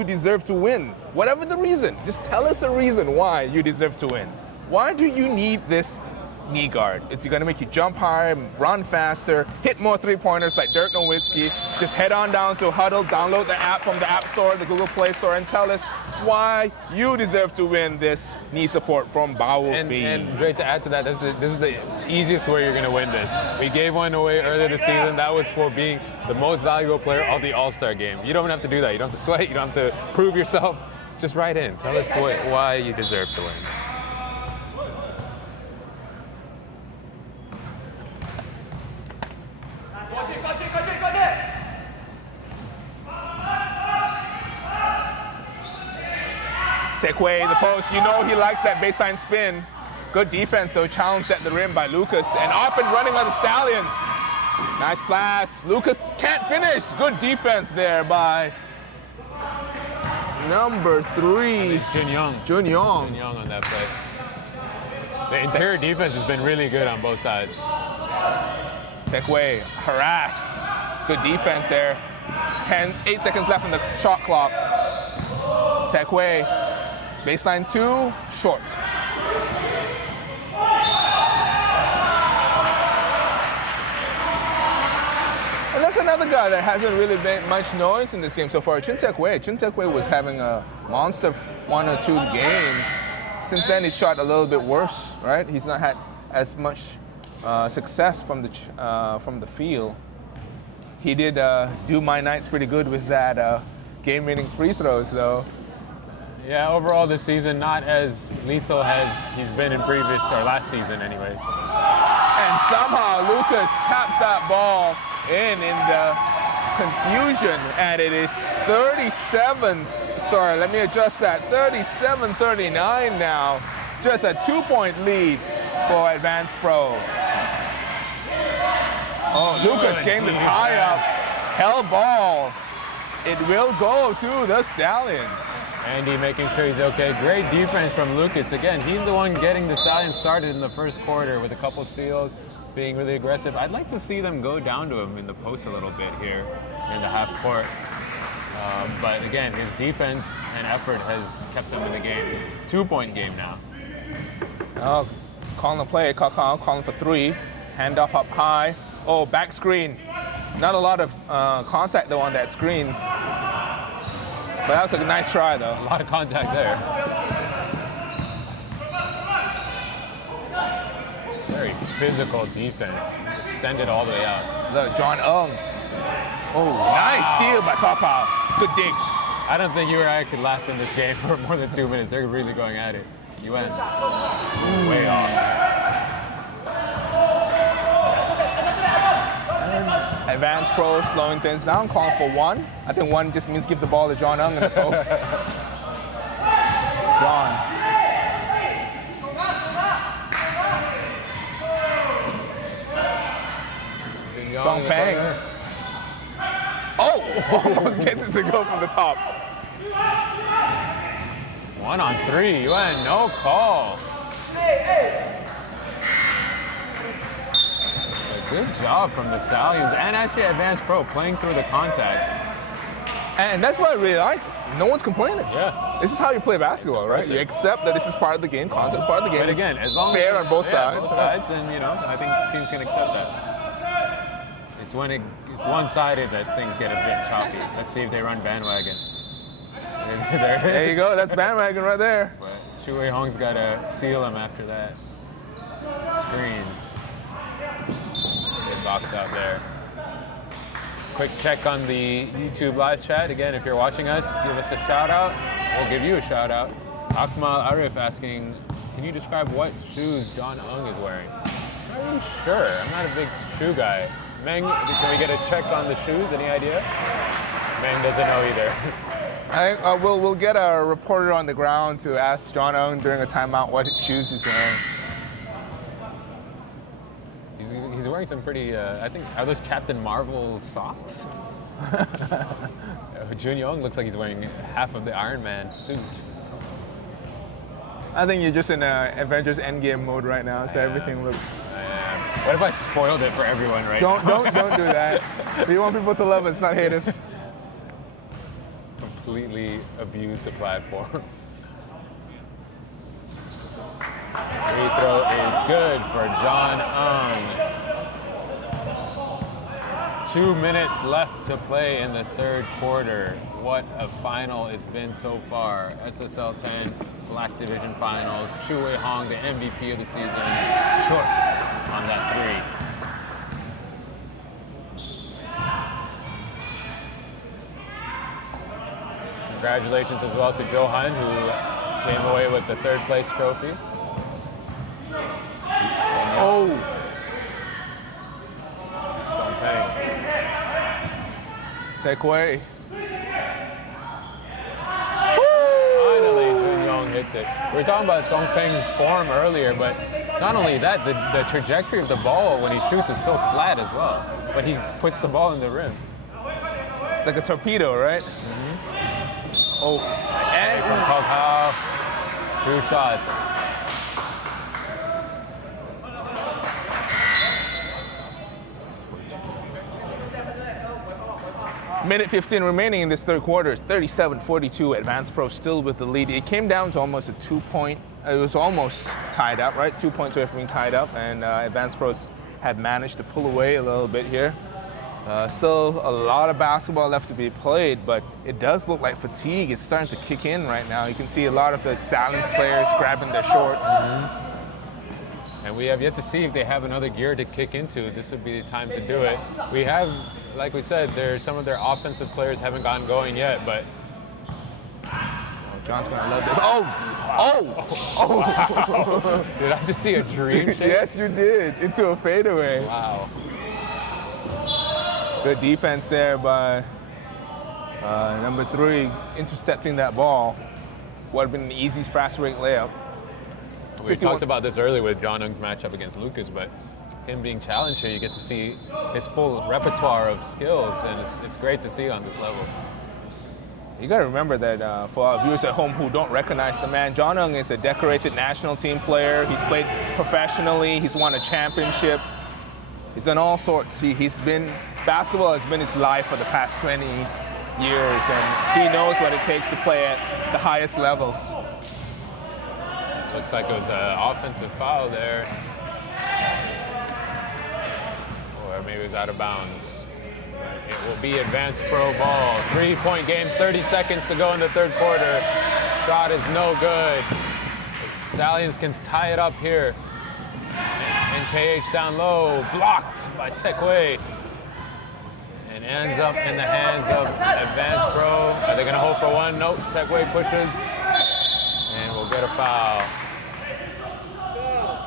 deserve to win. Whatever the reason, just tell us a reason why you deserve to win. Why do you need this knee guard? It's going to make you jump higher, run faster, hit more three-pointers like Dirk Nowitzki. Just head on down to Huddle, download the app from the App Store, the Google Play Store, and tell us why you deserve to win this knee support from Baofeng. And great to add to that, this is the easiest way you're going to win this. We gave one away earlier this season. That was for being the most valuable player of the All-Star game. You don't have to do that. You don't have to sweat. You don't have to prove yourself. Just write in. Tell us why you deserve to win. Tekwe in the post, you know he likes that baseline spin. Good defense though, challenged at the rim by Lucas. And up and running on the Stallions. Nice pass. Lucas can't finish. Good defense there by number 3. It's Jun Young. Jun Young. Jun Young on that play. The interior defense has been really good on both sides. Tekwe harassed. Good defense there. 8 seconds left on the shot clock. Tekwe. Baseline 2, short. And that's another guy that hasn't really made much noise in this game so far. Chun Tekwe was having a monster 1 or 2 games. Since then, he's shot a little bit worse, right? He's not had as much success from the field. He did do my nights pretty good with that game-winning free throws, though. Yeah, overall this season, not as lethal as he's been in last season anyway. And somehow Lucas taps that ball in the confusion, and it is 37-39 now. Just a 2-point lead for Advanced Pro. Oh, Lucas came to tie up, held ball. It will go to the Stallions. Andy making sure he's okay. Great defense from Lucas. Again, he's the one getting the Stallions started in the first quarter with a couple steals, being really aggressive. I'd like to see them go down to him in the post a little bit here in the half court. But again, his defense and effort has kept them in the game. 2-point game now. Oh, calling the play, calling for 3. Handoff up high. Oh, back screen. Not a lot of contact though on that screen. But that was a nice try though. A lot of contact there. Very physical defense. Extended all the way out. Look, John Ung. Oh, nice steal by Papa. Good dig. I don't think you or I could last in this game for more than 2 minutes. They're really going at it. UN. Way off. Advanced Pro slowing things down, calling for 1. I think 1 just means give the ball to John Ung in the post. John. Song Peng. Oh, almost gets it to go from the top. 1 on 3. UN, no call. Good job from the Stallions and actually Advanced Pro playing through the contact. And that's what I really like. No one's complaining. Yeah. This is how you play basketball, right? You accept that this is part of the game, contest part of the game. But again, as long fair as on both sides. Both sides, and I think teams can accept that. It's when it's one-sided that things get a bit choppy. Let's see if they run bandwagon. There you go. That's bandwagon right there. But Chu Wei-hong's got to seal him after that screen. Good box out there. Quick check on the YouTube live chat. Again, if you're watching us, give us a shout out. We'll give you a shout out. Akmal Arif asking, can you describe what shoes John Ung is wearing? Not really sure. I'm not a big shoe guy. Meng, can we get a check on the shoes? Any idea? Meng doesn't know either. We'll get a reporter on the ground to ask John Ung during a timeout what shoes he's wearing. He's wearing some pretty, I think, are those Captain Marvel socks? Jun Young looks like he's wearing half of the Iron Man suit. I think you're just in Avengers Endgame mode right now, so everything looks... What if I spoiled it for everyone right now? Don't do that. We want people to love us, not hate us. Completely abuse the platform. Free throw is good for John Ung. 2 minutes left to play in the third quarter. What a final it's been so far. SSL 10 Black Division Finals. Chu Wei-hong, the MVP of the season, short on that 3. Congratulations as well to Johan, who came away with the third place trophy. Oh! Take away. Finally, Jun Young hits it. We were talking about Song Peng's form earlier, but not only that, the trajectory of the ball when he shoots is so flat as well. But he puts the ball in the rim. It's like a torpedo, right? Mm-hmm. Oh, and from Kakao, 2 shots. Minute 15 remaining in this third quarter. 37-42. Advanced Pro still with the lead. It came down to almost a 2-point. It was almost tied up, right? 2 points away from being tied up, and Advanced Pros had managed to pull away a little bit here. Still a lot of basketball left to be played, but it does look like fatigue is starting to kick in right now. You can see a lot of the Stallions players grabbing their shorts. Mm-hmm. And we have yet to see if they have another gear to kick into. This would be the time to do it. We have, like we said, some of their offensive players haven't gotten going yet, but... Oh, John's gonna love this. Oh! Wow. Did I just see a dream shake? Yes, you did. Into a fadeaway. Wow. Good defense there by number 3, intercepting that ball. Would have been an easy, fast break layup. We talked about this earlier with John Ung's matchup against Lucas, but him being challenged here, you get to see his full repertoire of skills, and it's great to see on this level. You got to remember that for our viewers at home who don't recognize the man, John Ung is a decorated national team player. He's played professionally. He's won a championship. He's done all sorts. Basketball has been his life for the past 20 years, and he knows what it takes to play at the highest levels. Looks like it was an offensive foul there. Or maybe it was out of bounds. But it will be advanced pro ball. 3-point game, 30 seconds to go in the third quarter. Shot is no good. Stallions can tie it up here. And KH down low, blocked by Tekwe. And ends up in the hands of advanced pro. Are they gonna hold for one? Nope, Tekwe pushes. And we'll get a foul.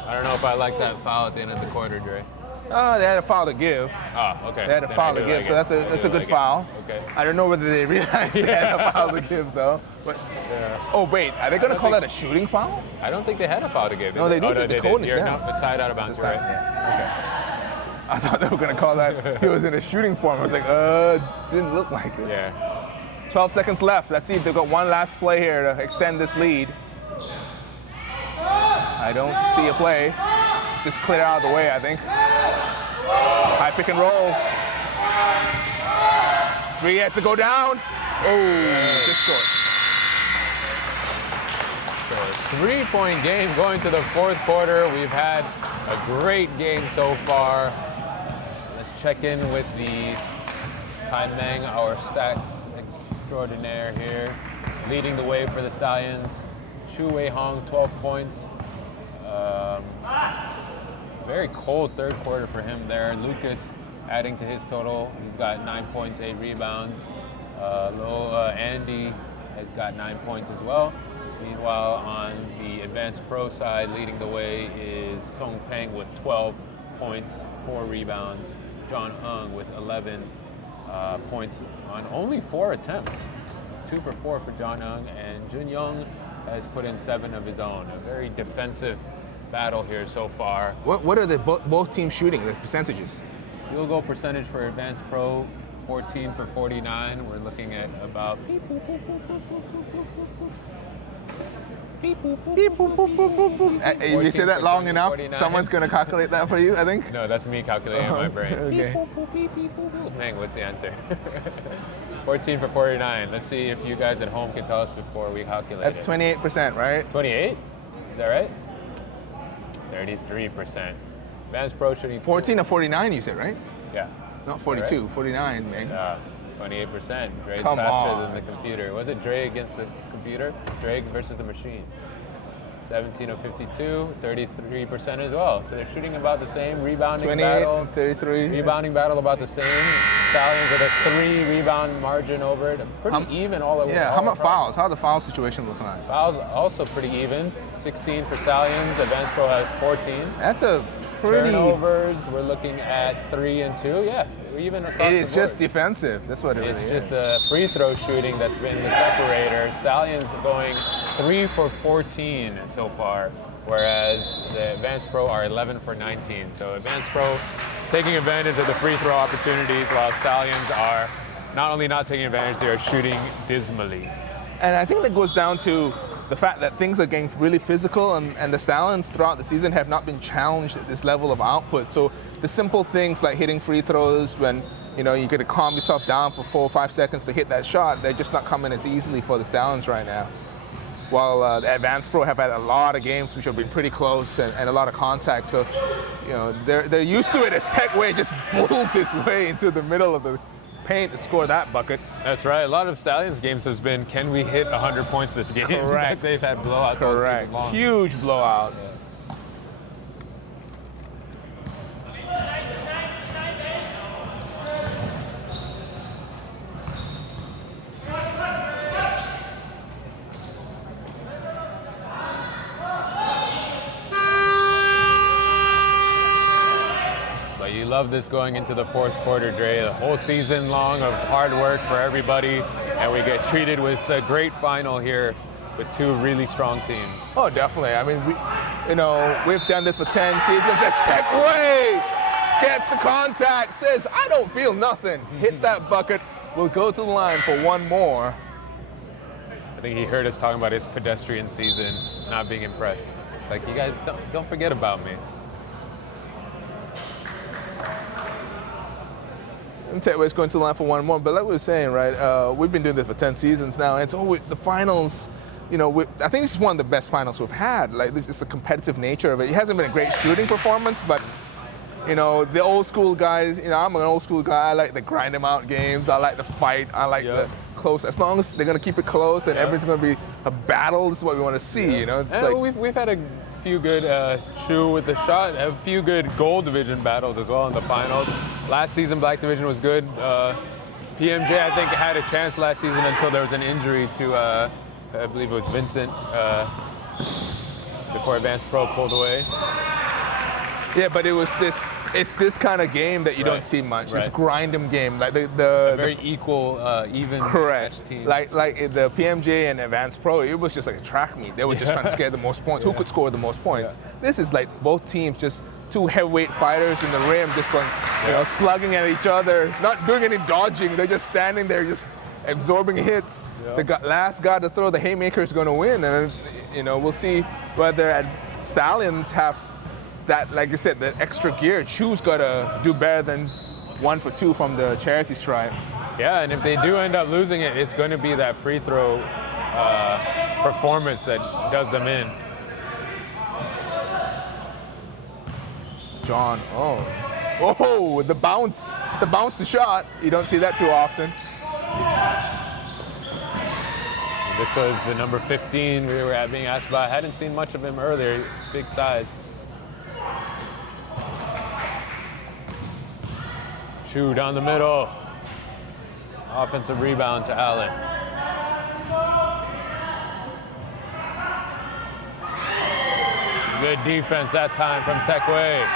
I don't know if I like that foul at the end of the quarter, Dre. They had a foul to give. Oh, okay. They had a Then foul I to do give, like so it. that's a I do good like foul. it. Okay. I don't know whether they realized they had a foul to give though. But oh wait, are they going to call that a shooting foul? I don't think they had a foul to give. No, they did. Oh, The code is You're down. not, it's side out of bounds, right? Yeah. I thought they were going to call that he was in a shooting form. I was like, didn't look like it. Yeah. 12 seconds left. Let's see if they've got one last play here to extend this lead. I don't see a play. Just clear out of the way, I think. High pick and roll. 3 has to go down. Oh, just short. So 3-point game going to the fourth quarter. We've had a great game so far. Let's check in with the Tai Meng, our stats extraordinaire here. Leading the way for the Stallions. Chu Wei Hong, 12 points. Very cold third quarter for him there. Lucas adding to his total. He's got 9 points, 8 rebounds. Andy has got 9 points as well. Meanwhile, on the advanced pro side, leading the way is Song Peng with 12 points, 4 rebounds. John Hung with 11 points on only 4 attempts. 2 for 4 for John Hung, and Jun Young has put in 7 of his own. A very defensive battle here so far. What are the both teams shooting, the percentages? Field goal percentage for advanced pro, 14 for 49. We're looking at about If you say that long enough, 49. someone's going to calculate that for you, I think. No, that's me calculating in my brain. Okay. Hang, what's the answer? 14 for 49. Let's see if you guys at home can tell us before we calculate That's it. 28%, right? 28? Is that right? 33%. Advanced pro shooting 14 to 49, you said, right? Yeah. Not 42, 49, man. 28%. Dre's Come faster on. than the computer. Was it Dre against the computer? Dre versus the machine. 17 of 52, 33% as well. So they're shooting about the same. Rebounding 28 battle. and 33. Rebounding battle about the same. Stallions with a 3 rebound margin over it. Pretty even all over. Yeah, how about fouls? How's the foul situation looking like? Fouls also pretty even. 16 for Stallions. Advanced Pro has 14. That's a pretty... Turnovers, we're looking at 3 and 2. Yeah, we're even across It the is board. just defensive. That's what it It's really just is. the free throw shooting that's been the separator. Stallions going 3 for 14 so far, whereas the Advanced Pro are 11 for 19. So Advanced Pro taking advantage of the free throw opportunities, while Stallions are not only not taking advantage, they are shooting dismally. And I think that goes down to the fact that things are getting really physical, and the Stallions throughout the season have not been challenged at this level of output. So the simple things like hitting free throws when you get to calm yourself down for 4 or 5 seconds to hit that shot, they're just not coming as easily for the Stallions right now. While the Advanced Pro have had a lot of games which have been pretty close and a lot of contact. So they're used to it as Tekwe just bulls his way into the middle of the paint to score that bucket. That's right. A lot of Stallions games has been, can we hit 100 points this game? Correct. They've had blowouts all Correct. season long. Huge blowouts. But you love this going into the fourth quarter, Dre. A whole season long of hard work for everybody, and we get treated with a great final here with 2 really strong teams. Oh, definitely. I mean, we've done this for 10 seasons. That's Tekwe gets the contact, says, I don't feel nothing. Hits that bucket, will go to the line for one more. I think he heard us talking about his pedestrian season, not being impressed. It's like, you guys, don't forget about me. Tekwe's going to the line for one more, but like we were saying, right, we've been doing this for 10 seasons now, and it's always the finals. you know, I think this is one of the best finals we've had. Like, this is the competitive nature of it. It hasn't been a great shooting performance, but, you know, the old school guys, you know, I'm an old school guy. I like the grind them out games. I like the fight. I like the close. As long as they're going to keep it close and everything's going to be a battle, this is what we want to see, you know? It's like, we've had a few good Chu with the shot, a few good gold division battles as well in the finals. Last season, black division was good. PMJ, I think, had a chance last season until there was an injury to, I believe it was Vincent, before Advanced Pro pulled away. Yeah, but it's this kind of game that you don't see much. It's grind 'em game, like the very equal, even correct teams. Like the PMJ and Advanced Pro, it was just like a track meet. They were just trying to scare the most points. Who could score the most points? This is like both teams just two heavyweight fighters in the rim, just going, you know, slugging at each other, not doing any dodging. They're just standing there, just absorbing hits. The last guy to throw the haymaker is going to win, and you know, we'll see whether Stallions have that, like I said, the extra gear. Chu's got to do better than 1 for 2 from the charity stripe. Yeah, and if they do end up losing it, it's going to be that free throw performance that does them in. John, the bounce to shot. You don't see that too often. This was the number 15 we were being asked about. I hadn't seen much of him earlier. Big size. Chu down the middle. Offensive rebound to Allen. Good defense that time from Tekwe.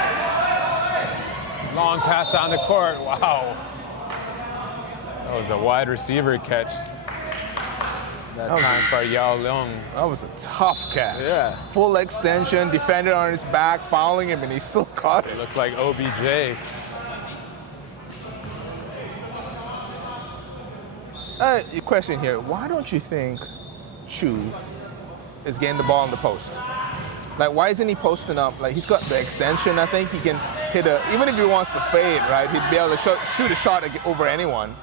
Long pass down the court. Wow. That was a wide receiver catch. That time for Yao Leong. That was a tough catch. Yeah. Full extension, defender on his back, fouling him, and he still caught it. It looked like OBJ. Your question here, why don't you think Chu is getting the ball in the post? Like, why isn't he posting up? Like, he's got the extension. I think he can hit even if he wants to fade, right, he'd be able to shoot a shot over anyone.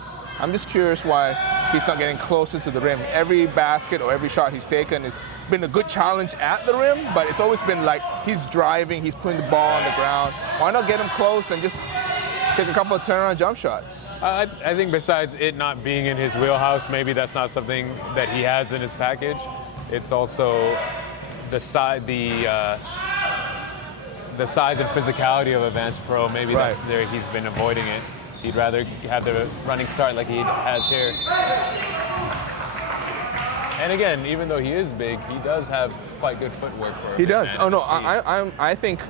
I'm just curious why he's not getting closer to the rim. Every basket or every shot he's taken has been a good challenge at the rim, but it's always been like he's driving, he's putting the ball on the ground. Why not get him close and just take a couple of turnaround jump shots? I think besides it not being in his wheelhouse, maybe that's not something that he has in his package. It's also the size and physicality of Advanced Pro. Maybe that's there he's been avoiding it. He'd rather have the running start like he has here. And again, even though he is big, he does have quite good footwork for him. He does. Oh no, I think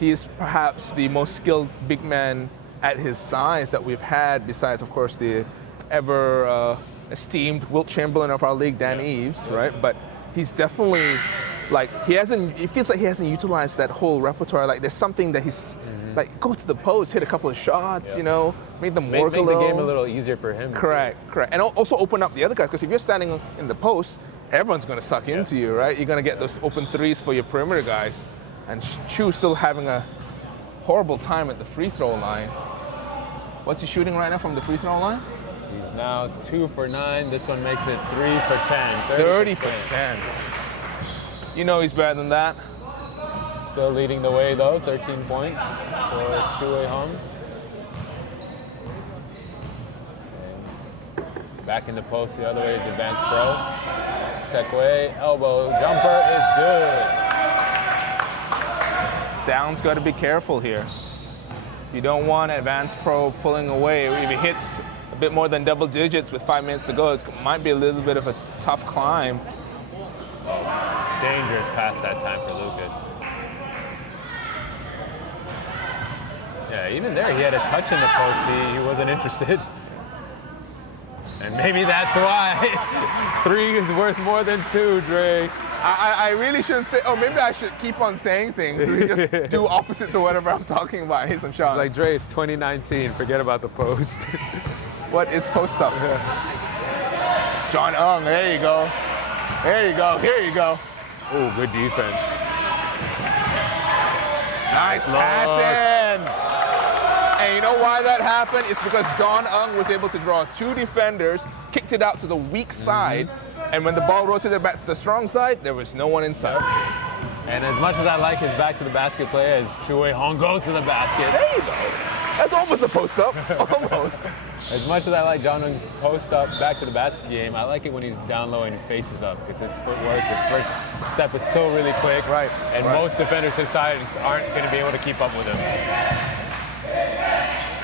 he is perhaps the most skilled big man at his size that we've had, besides, of course, the ever esteemed Wilt Chamberlain of our league, Dan Eves, right? But he's definitely, like, it feels like he hasn't utilized that whole repertoire. Like, there's something that he's, like, go to the post, hit a couple of shots, you know, make them work a little. Make the game a little easier for him. Correct. And also open up the other guys, because if you're standing in the post, everyone's going to suck into you, right? You're going to get those open threes for your perimeter guys. And Chu's still having a horrible time at the free throw line. What's he shooting right now from the free throw line? He's now 2 for 9. This one makes it 3 for 10. 30%. You know he's better than that. Still leading the way though, 13 points for Chu Hong. Back in the post the other way is Advanced Pro. Tekwe, elbow jumper is good. Down's got to be careful here. You don't want Advanced Pro pulling away. If it hits a bit more than double digits with 5 minutes to go, it might be a little bit of a tough climb. Dangerous pass that time for Lucas. Yeah, even there he had a touch in the post. He wasn't interested. And maybe that's why 3 is worth more than 2, Dre. I really shouldn't say, maybe I should keep on saying things. Just do opposite to whatever I'm talking about. Hit some shots. Like, Dre, it's 2019. Forget about the post. What is post up? John Ung, there you go. There you go. Here you go. Oh, good defense. Nice pass in. And you know why that happened? It's because Don Ung was able to draw 2 defenders, kicked it out to the weak side, And when the ball rotated back to the strong side, there was no one inside. And as much as I like his back to the basket play, as Chu Wei-hong goes to the basket. There you go. That's almost a post up. Almost. As much as I like John Young's post up back to the basket game, I like it when he's down low and he faces up because his footwork, his first step is still really quick. Right. And most defenders his size aren't going to be able to keep up with him.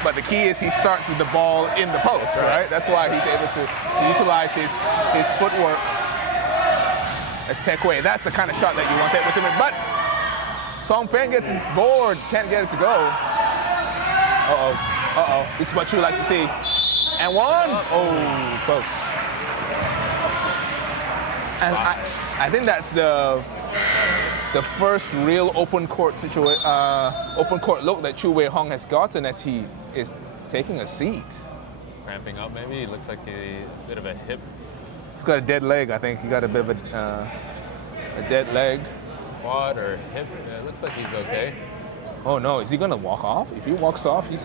But the key is he starts with the ball in the post, right? That's why he's able to utilize his footwork as Tekwe. That's the kind of shot that you want to take with him. But Song Pen gets his board, can't get it to go. Uh-oh. This is what you like to see. And one. Oh, close. And I think that's the first real open court look that Chu Wei-hong has gotten as he is taking a seat. Ramping up, maybe. He looks like a bit of a hip. He's got a dead leg, I think. He got a bit of a dead leg. Quad or hip. Yeah, it looks like he's okay. Oh no, is he gonna walk off? If he walks off, he's...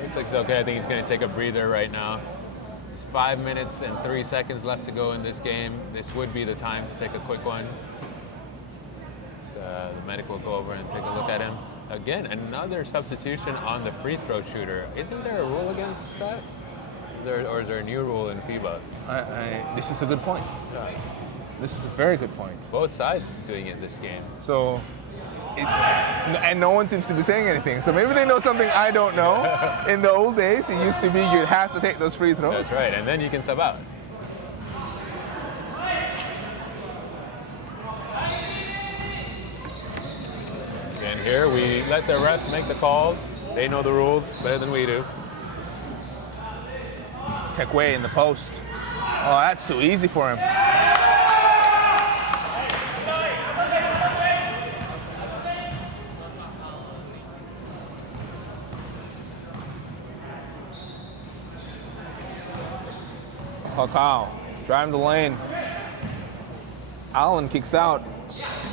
Looks like he's okay. I think he's going to take a breather right now. It's 5 minutes and 3 seconds left to go in this game. This would be the time to take a quick one. So, the medic will go over and take a look at him. Again, another substitution on the free throw shooter. Isn't there a rule against that? Or is there a new rule in FIBA? This is a good point. Yeah. This is a very good point. Both sides doing it this game. So, and no one seems to be saying anything. So maybe they know something I don't know. In the old days, it used to be you'd have to take those free throws. That's right, and then you can sub out. And here we let the refs make the calls. They know the rules better than we do. Tekwe in the post. Oh, that's too easy for him. Kakao, driving the lane. Allen kicks out.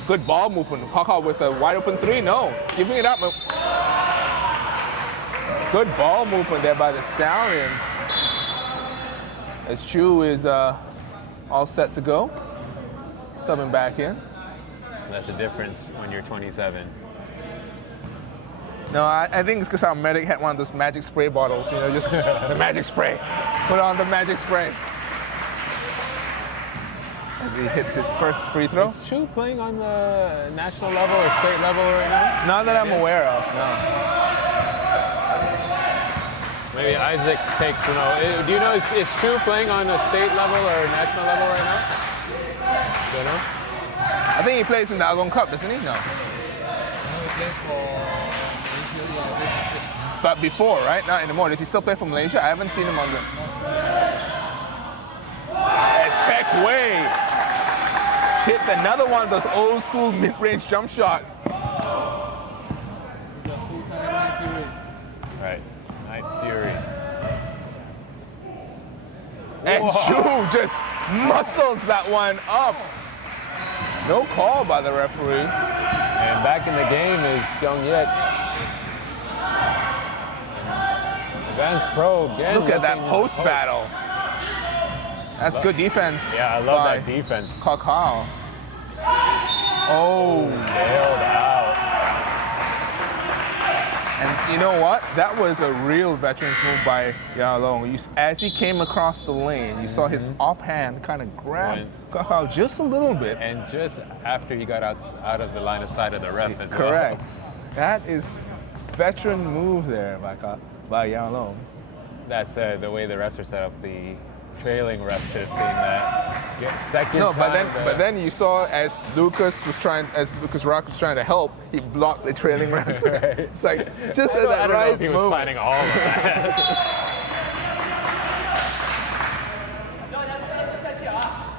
Good ball movement. Kakao with a wide open three. No, giving it up. Good ball movement there by the Stallions. As Chu is all set to go. Subbing back in. That's the difference when you're 27. No, I think it's because our medic had one of those magic spray bottles, you know, just the magic spray. Put on the magic spray. As he hits his first free throw. Is Chu playing on the national level or state level right now? Not that I'm aware of, no. Maybe Isaac's take to know. Do you know, is Chu playing on a state level or national level right now? Don't know? I think he plays in the Agong Cup, doesn't he? No. He plays for... But before, right? Not anymore. Does he still play for Malaysia? I haven't seen him on the... It's Tekwe. Hits another one of those old school mid-range jump shot. He's a full-time Night Fury. Right. Night Fury. And Chu just muscles that one up. No call by the referee. And back in the game is Seong Yet. Advanced Pro again. Look at that post battle. That's good defense. Yeah, I love that defense. Kakao. Oh. Bailed out. And you know what? That was a real veteran's move by Yao Long. As he came across the lane, you saw his offhand kind of grab Kakao just a little bit. And just after he got out of the line of sight of the ref as well. Correct. That is veteran move there by Yao Long. That's the way the refs are set up. The trailing ref should have seen that. Second No, time, but then you saw as Lucas Rock was trying to help, he blocked the trailing ref. Right. It's like just I at that don't know right if he was moment. planning all of that.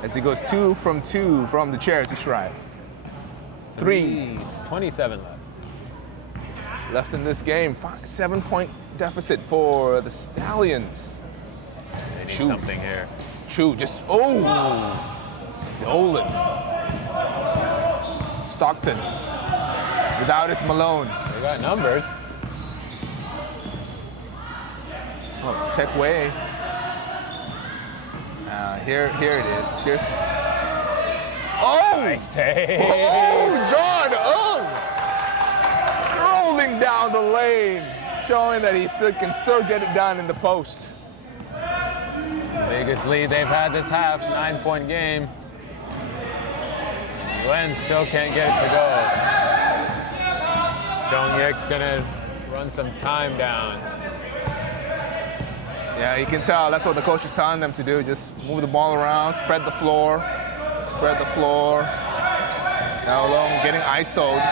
As he goes 2 from 2 from the charity stripe. 27 left in this game. 7-point deficit for the Stallions. They need Shoot. something here. Chu just, stolen. Stockton without his Malone. They got numbers. Oh, Tekwe. Here it is. Here's. Oh! Nice take. Oh, John rolling down the lane, showing that he can still get it done in the post. Biggest lead they've had this half, 9-point game. Yuan still can't get it to go. Seong-yik's gonna run some time down. Yeah, you can tell that's what the coach is telling them to do. Just move the ball around, spread the floor. Now Long getting ISO'd.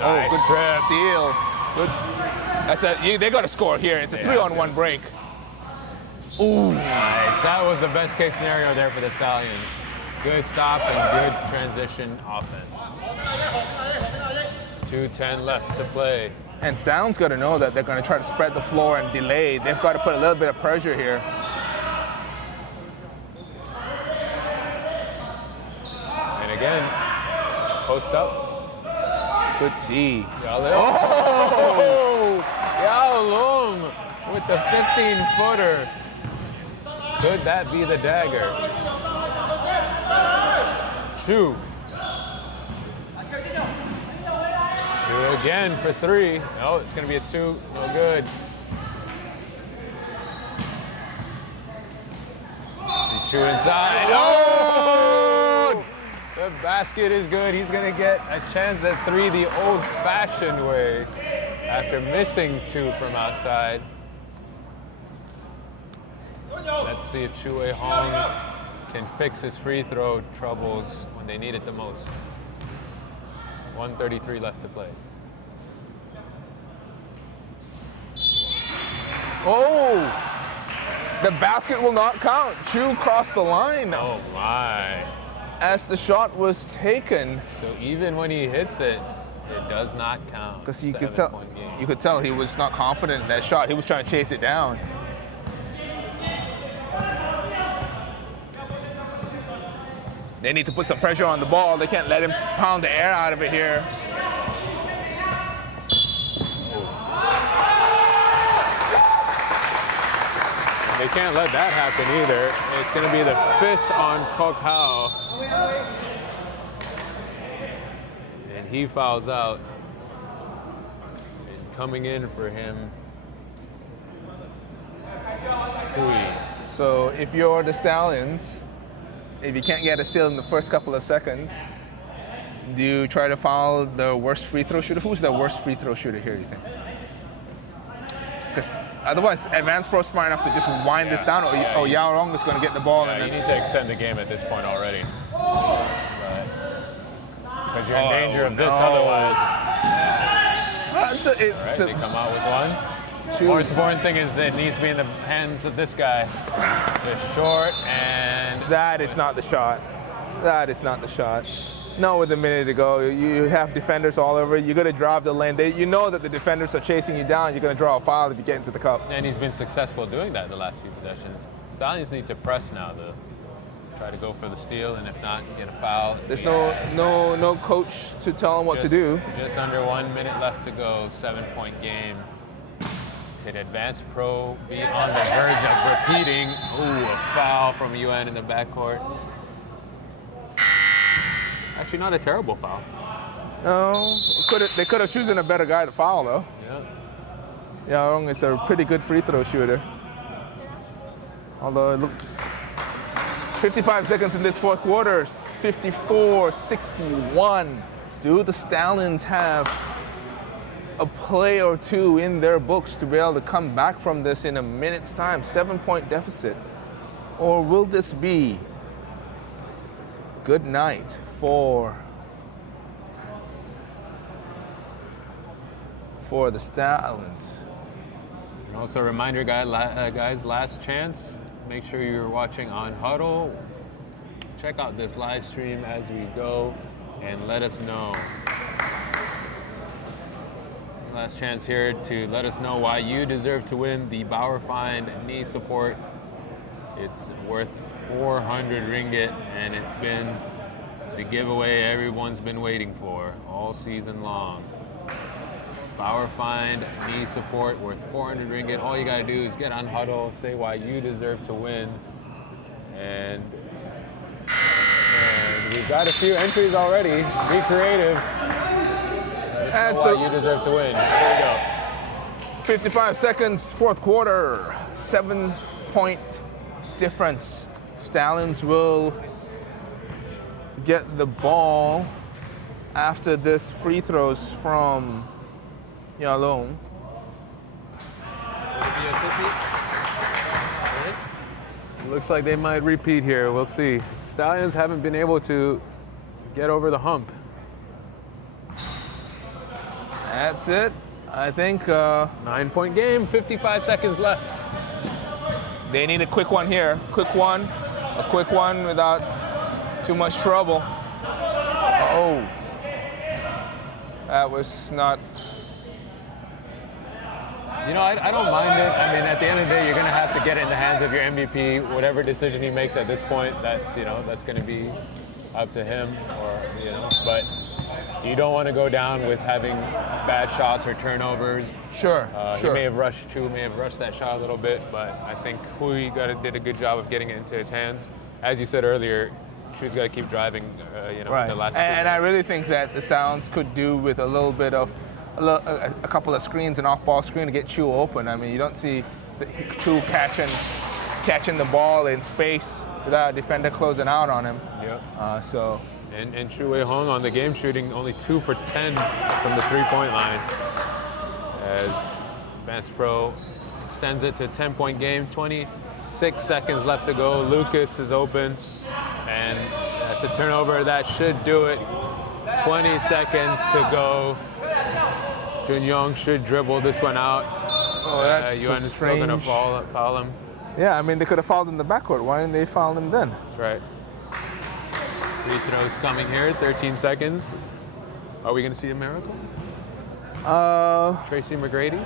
Nice Good trip. steal. Good. They got to score here. It's a 3-on-1 break. Ooh. Nice. That was the best case scenario there for the Stallions. Good stop and good transition offense. 2:10 left to play. And Stallions got to know that they're going to try to spread the floor and delay. They've got to put a little bit of pressure here. And again, post up. Good D. Yao Long with the 15-footer. Could that be the dagger? Chu again for 3. No, it's going to be a 2. No good. Chu inside. Oh! The basket is good. He's going to get a chance at 3 the old-fashioned way after missing 2 from outside. Let's see if Chu Hong can fix his free throw troubles when they need it the most. 1:33 left to play. Oh! The basket will not count. Chu crossed the line Oh my. as the shot was taken. So even when he hits it, it does not count. Because you 7-point game. could tell he was not confident in that shot. He was trying to chase it down. They need to put some pressure on the ball. They can't let him pound the air out of it here. They can't let that happen either. It's going to be the 5th on Kok Hao. And he fouls out. And coming in for him, Kui. So if you're the Stallions, if you can't get a steal in the first couple of seconds, do you try to foul the worst free throw shooter? Who's the worst free throw shooter here, you think? Because otherwise, Advanced Pro smart enough to just wind this down, or Yao Rong is going to get the ball. Yeah, and you need to extend the game at this point already. Because you're in danger of this otherwise. They come out with 1. The most important thing is that it needs to be in the hands of this guy. Just short and... That is not the shot. That is not the shot. No, with a minute to go, you have defenders all over. You're going to drive the lane. You know that the defenders are chasing you down. You're going to draw a foul if you get into the cup. And he's been successful doing that the last few possessions. Stallions need to press now, though. Try to go for the steal, and if not, get a foul. There's no coach to tell him what to do. Just under 1 minute left to go. 7-point game. Could Advanced Pro be on the verge of repeating? Ooh, a foul from Yuan in the backcourt. Actually, not a terrible foul. No, they could have chosen a better guy to foul, though. Yeah. Yao Rong is a pretty good free throw shooter. Although, look, 55 seconds in this fourth quarter, 54-61. Do the Stallions have a play or two in their books to be able to come back from this in a minute's time? 7-point deficit. Or will this be good night for the Stallions? And also a reminder, guys, last chance. Make sure you're watching on Huddle. Check out this live stream as we go and let us know. Last chance here to let us know why you deserve to win the Bauer Find knee support. It's worth 400 ringgit, and it's been the giveaway everyone's been waiting for all season long. Bauer Find knee support worth 400 ringgit. All you gotta do is get on Huddle, say why you deserve to win, And we've got a few entries already. Be creative. That's why you deserve to win. There you go. 55 seconds, fourth quarter, 7-point difference. Stallions will get the ball after this free throws from Yalong. Looks like they might repeat here. We'll see. Stallions haven't been able to get over the hump. That's it. I think 9-point game, 55 seconds left. they need a quick one here. Quick one. A quick one without too much trouble. Oh. That was not... You know, I don't mind it. I mean, at the end of the day, you're going to have to get it in the hands of your MVP. Whatever decision he makes at this point, that's going to be up to him, or, but you don't want to go down with having bad shots or turnovers. Sure, He may have rushed that shot a little bit, but I think Hui did a good job of getting it into his hands. As you said earlier, Chu's got to keep driving, right. the last and I really think that the Stallions could do with a little bit of a couple of screens, an off-ball screen to get Chu open. I mean, you don't see Chu catching the ball in space without a defender closing out on him. Yep. And Chu Wei-hong on the game shooting only 2 for 10 from the three-point line. As Advanced Pro extends it to a 10-point game, 26 seconds left to go. Lucas is open, and that's a turnover. That should do it. 20 seconds to go. Junyoung should dribble this one out. Oh, that's Yuan is still going to foul him. Yeah, I mean, they could have fouled in the backcourt. Why didn't they foul him then? That's right. Free throws coming here, 13 seconds. Are we going to see a miracle? Tracy McGrady?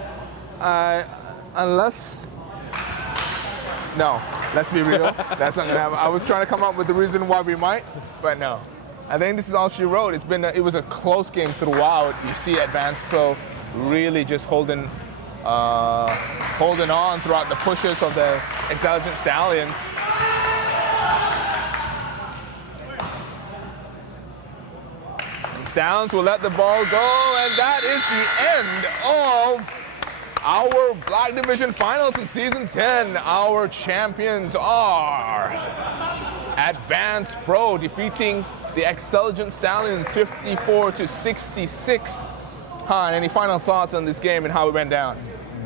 No, let's be real. That's not going to happen. I was trying to come up with the reason why we might, but no. I think this is all she wrote. It was a close game throughout. You see Advanced Pro really just holding on throughout the pushes of the Axceligent Stallions. And Stallions will let the ball go, and that is the end of our Black Division Finals in Season 10. Our champions are Advanced Pro, defeating the Axceligent Stallions 54-66. Han, any final thoughts on this game and how it went down?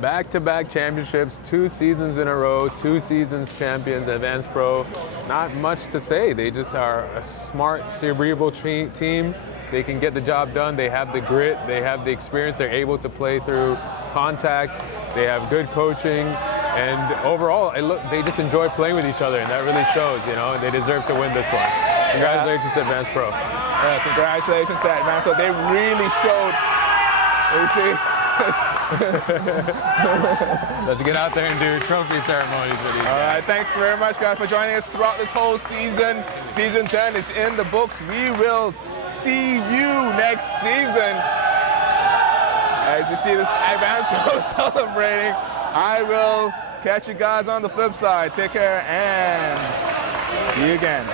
Back-to-back championships, 2 seasons in a row, 2 seasons champions. Advanced Pro, not much to say. They just are a smart, cerebral team. They can get the job done. They have the grit. They have the experience. They're able to play through contact. They have good coaching. And overall, they just enjoy playing with each other, and that really shows, and they deserve to win this one. Congratulations to Advanced Pro. Yeah, congratulations to Advanced Pro. They really showed. You see? Let's get out there and do trophy ceremonies with these guys. All right, thanks very much, guys, for joining us throughout this whole season. Season 10 is in the books. We will see you next season. As you see this Advanced Pro celebrating, I will catch you guys on the flip side. Take care and see you again.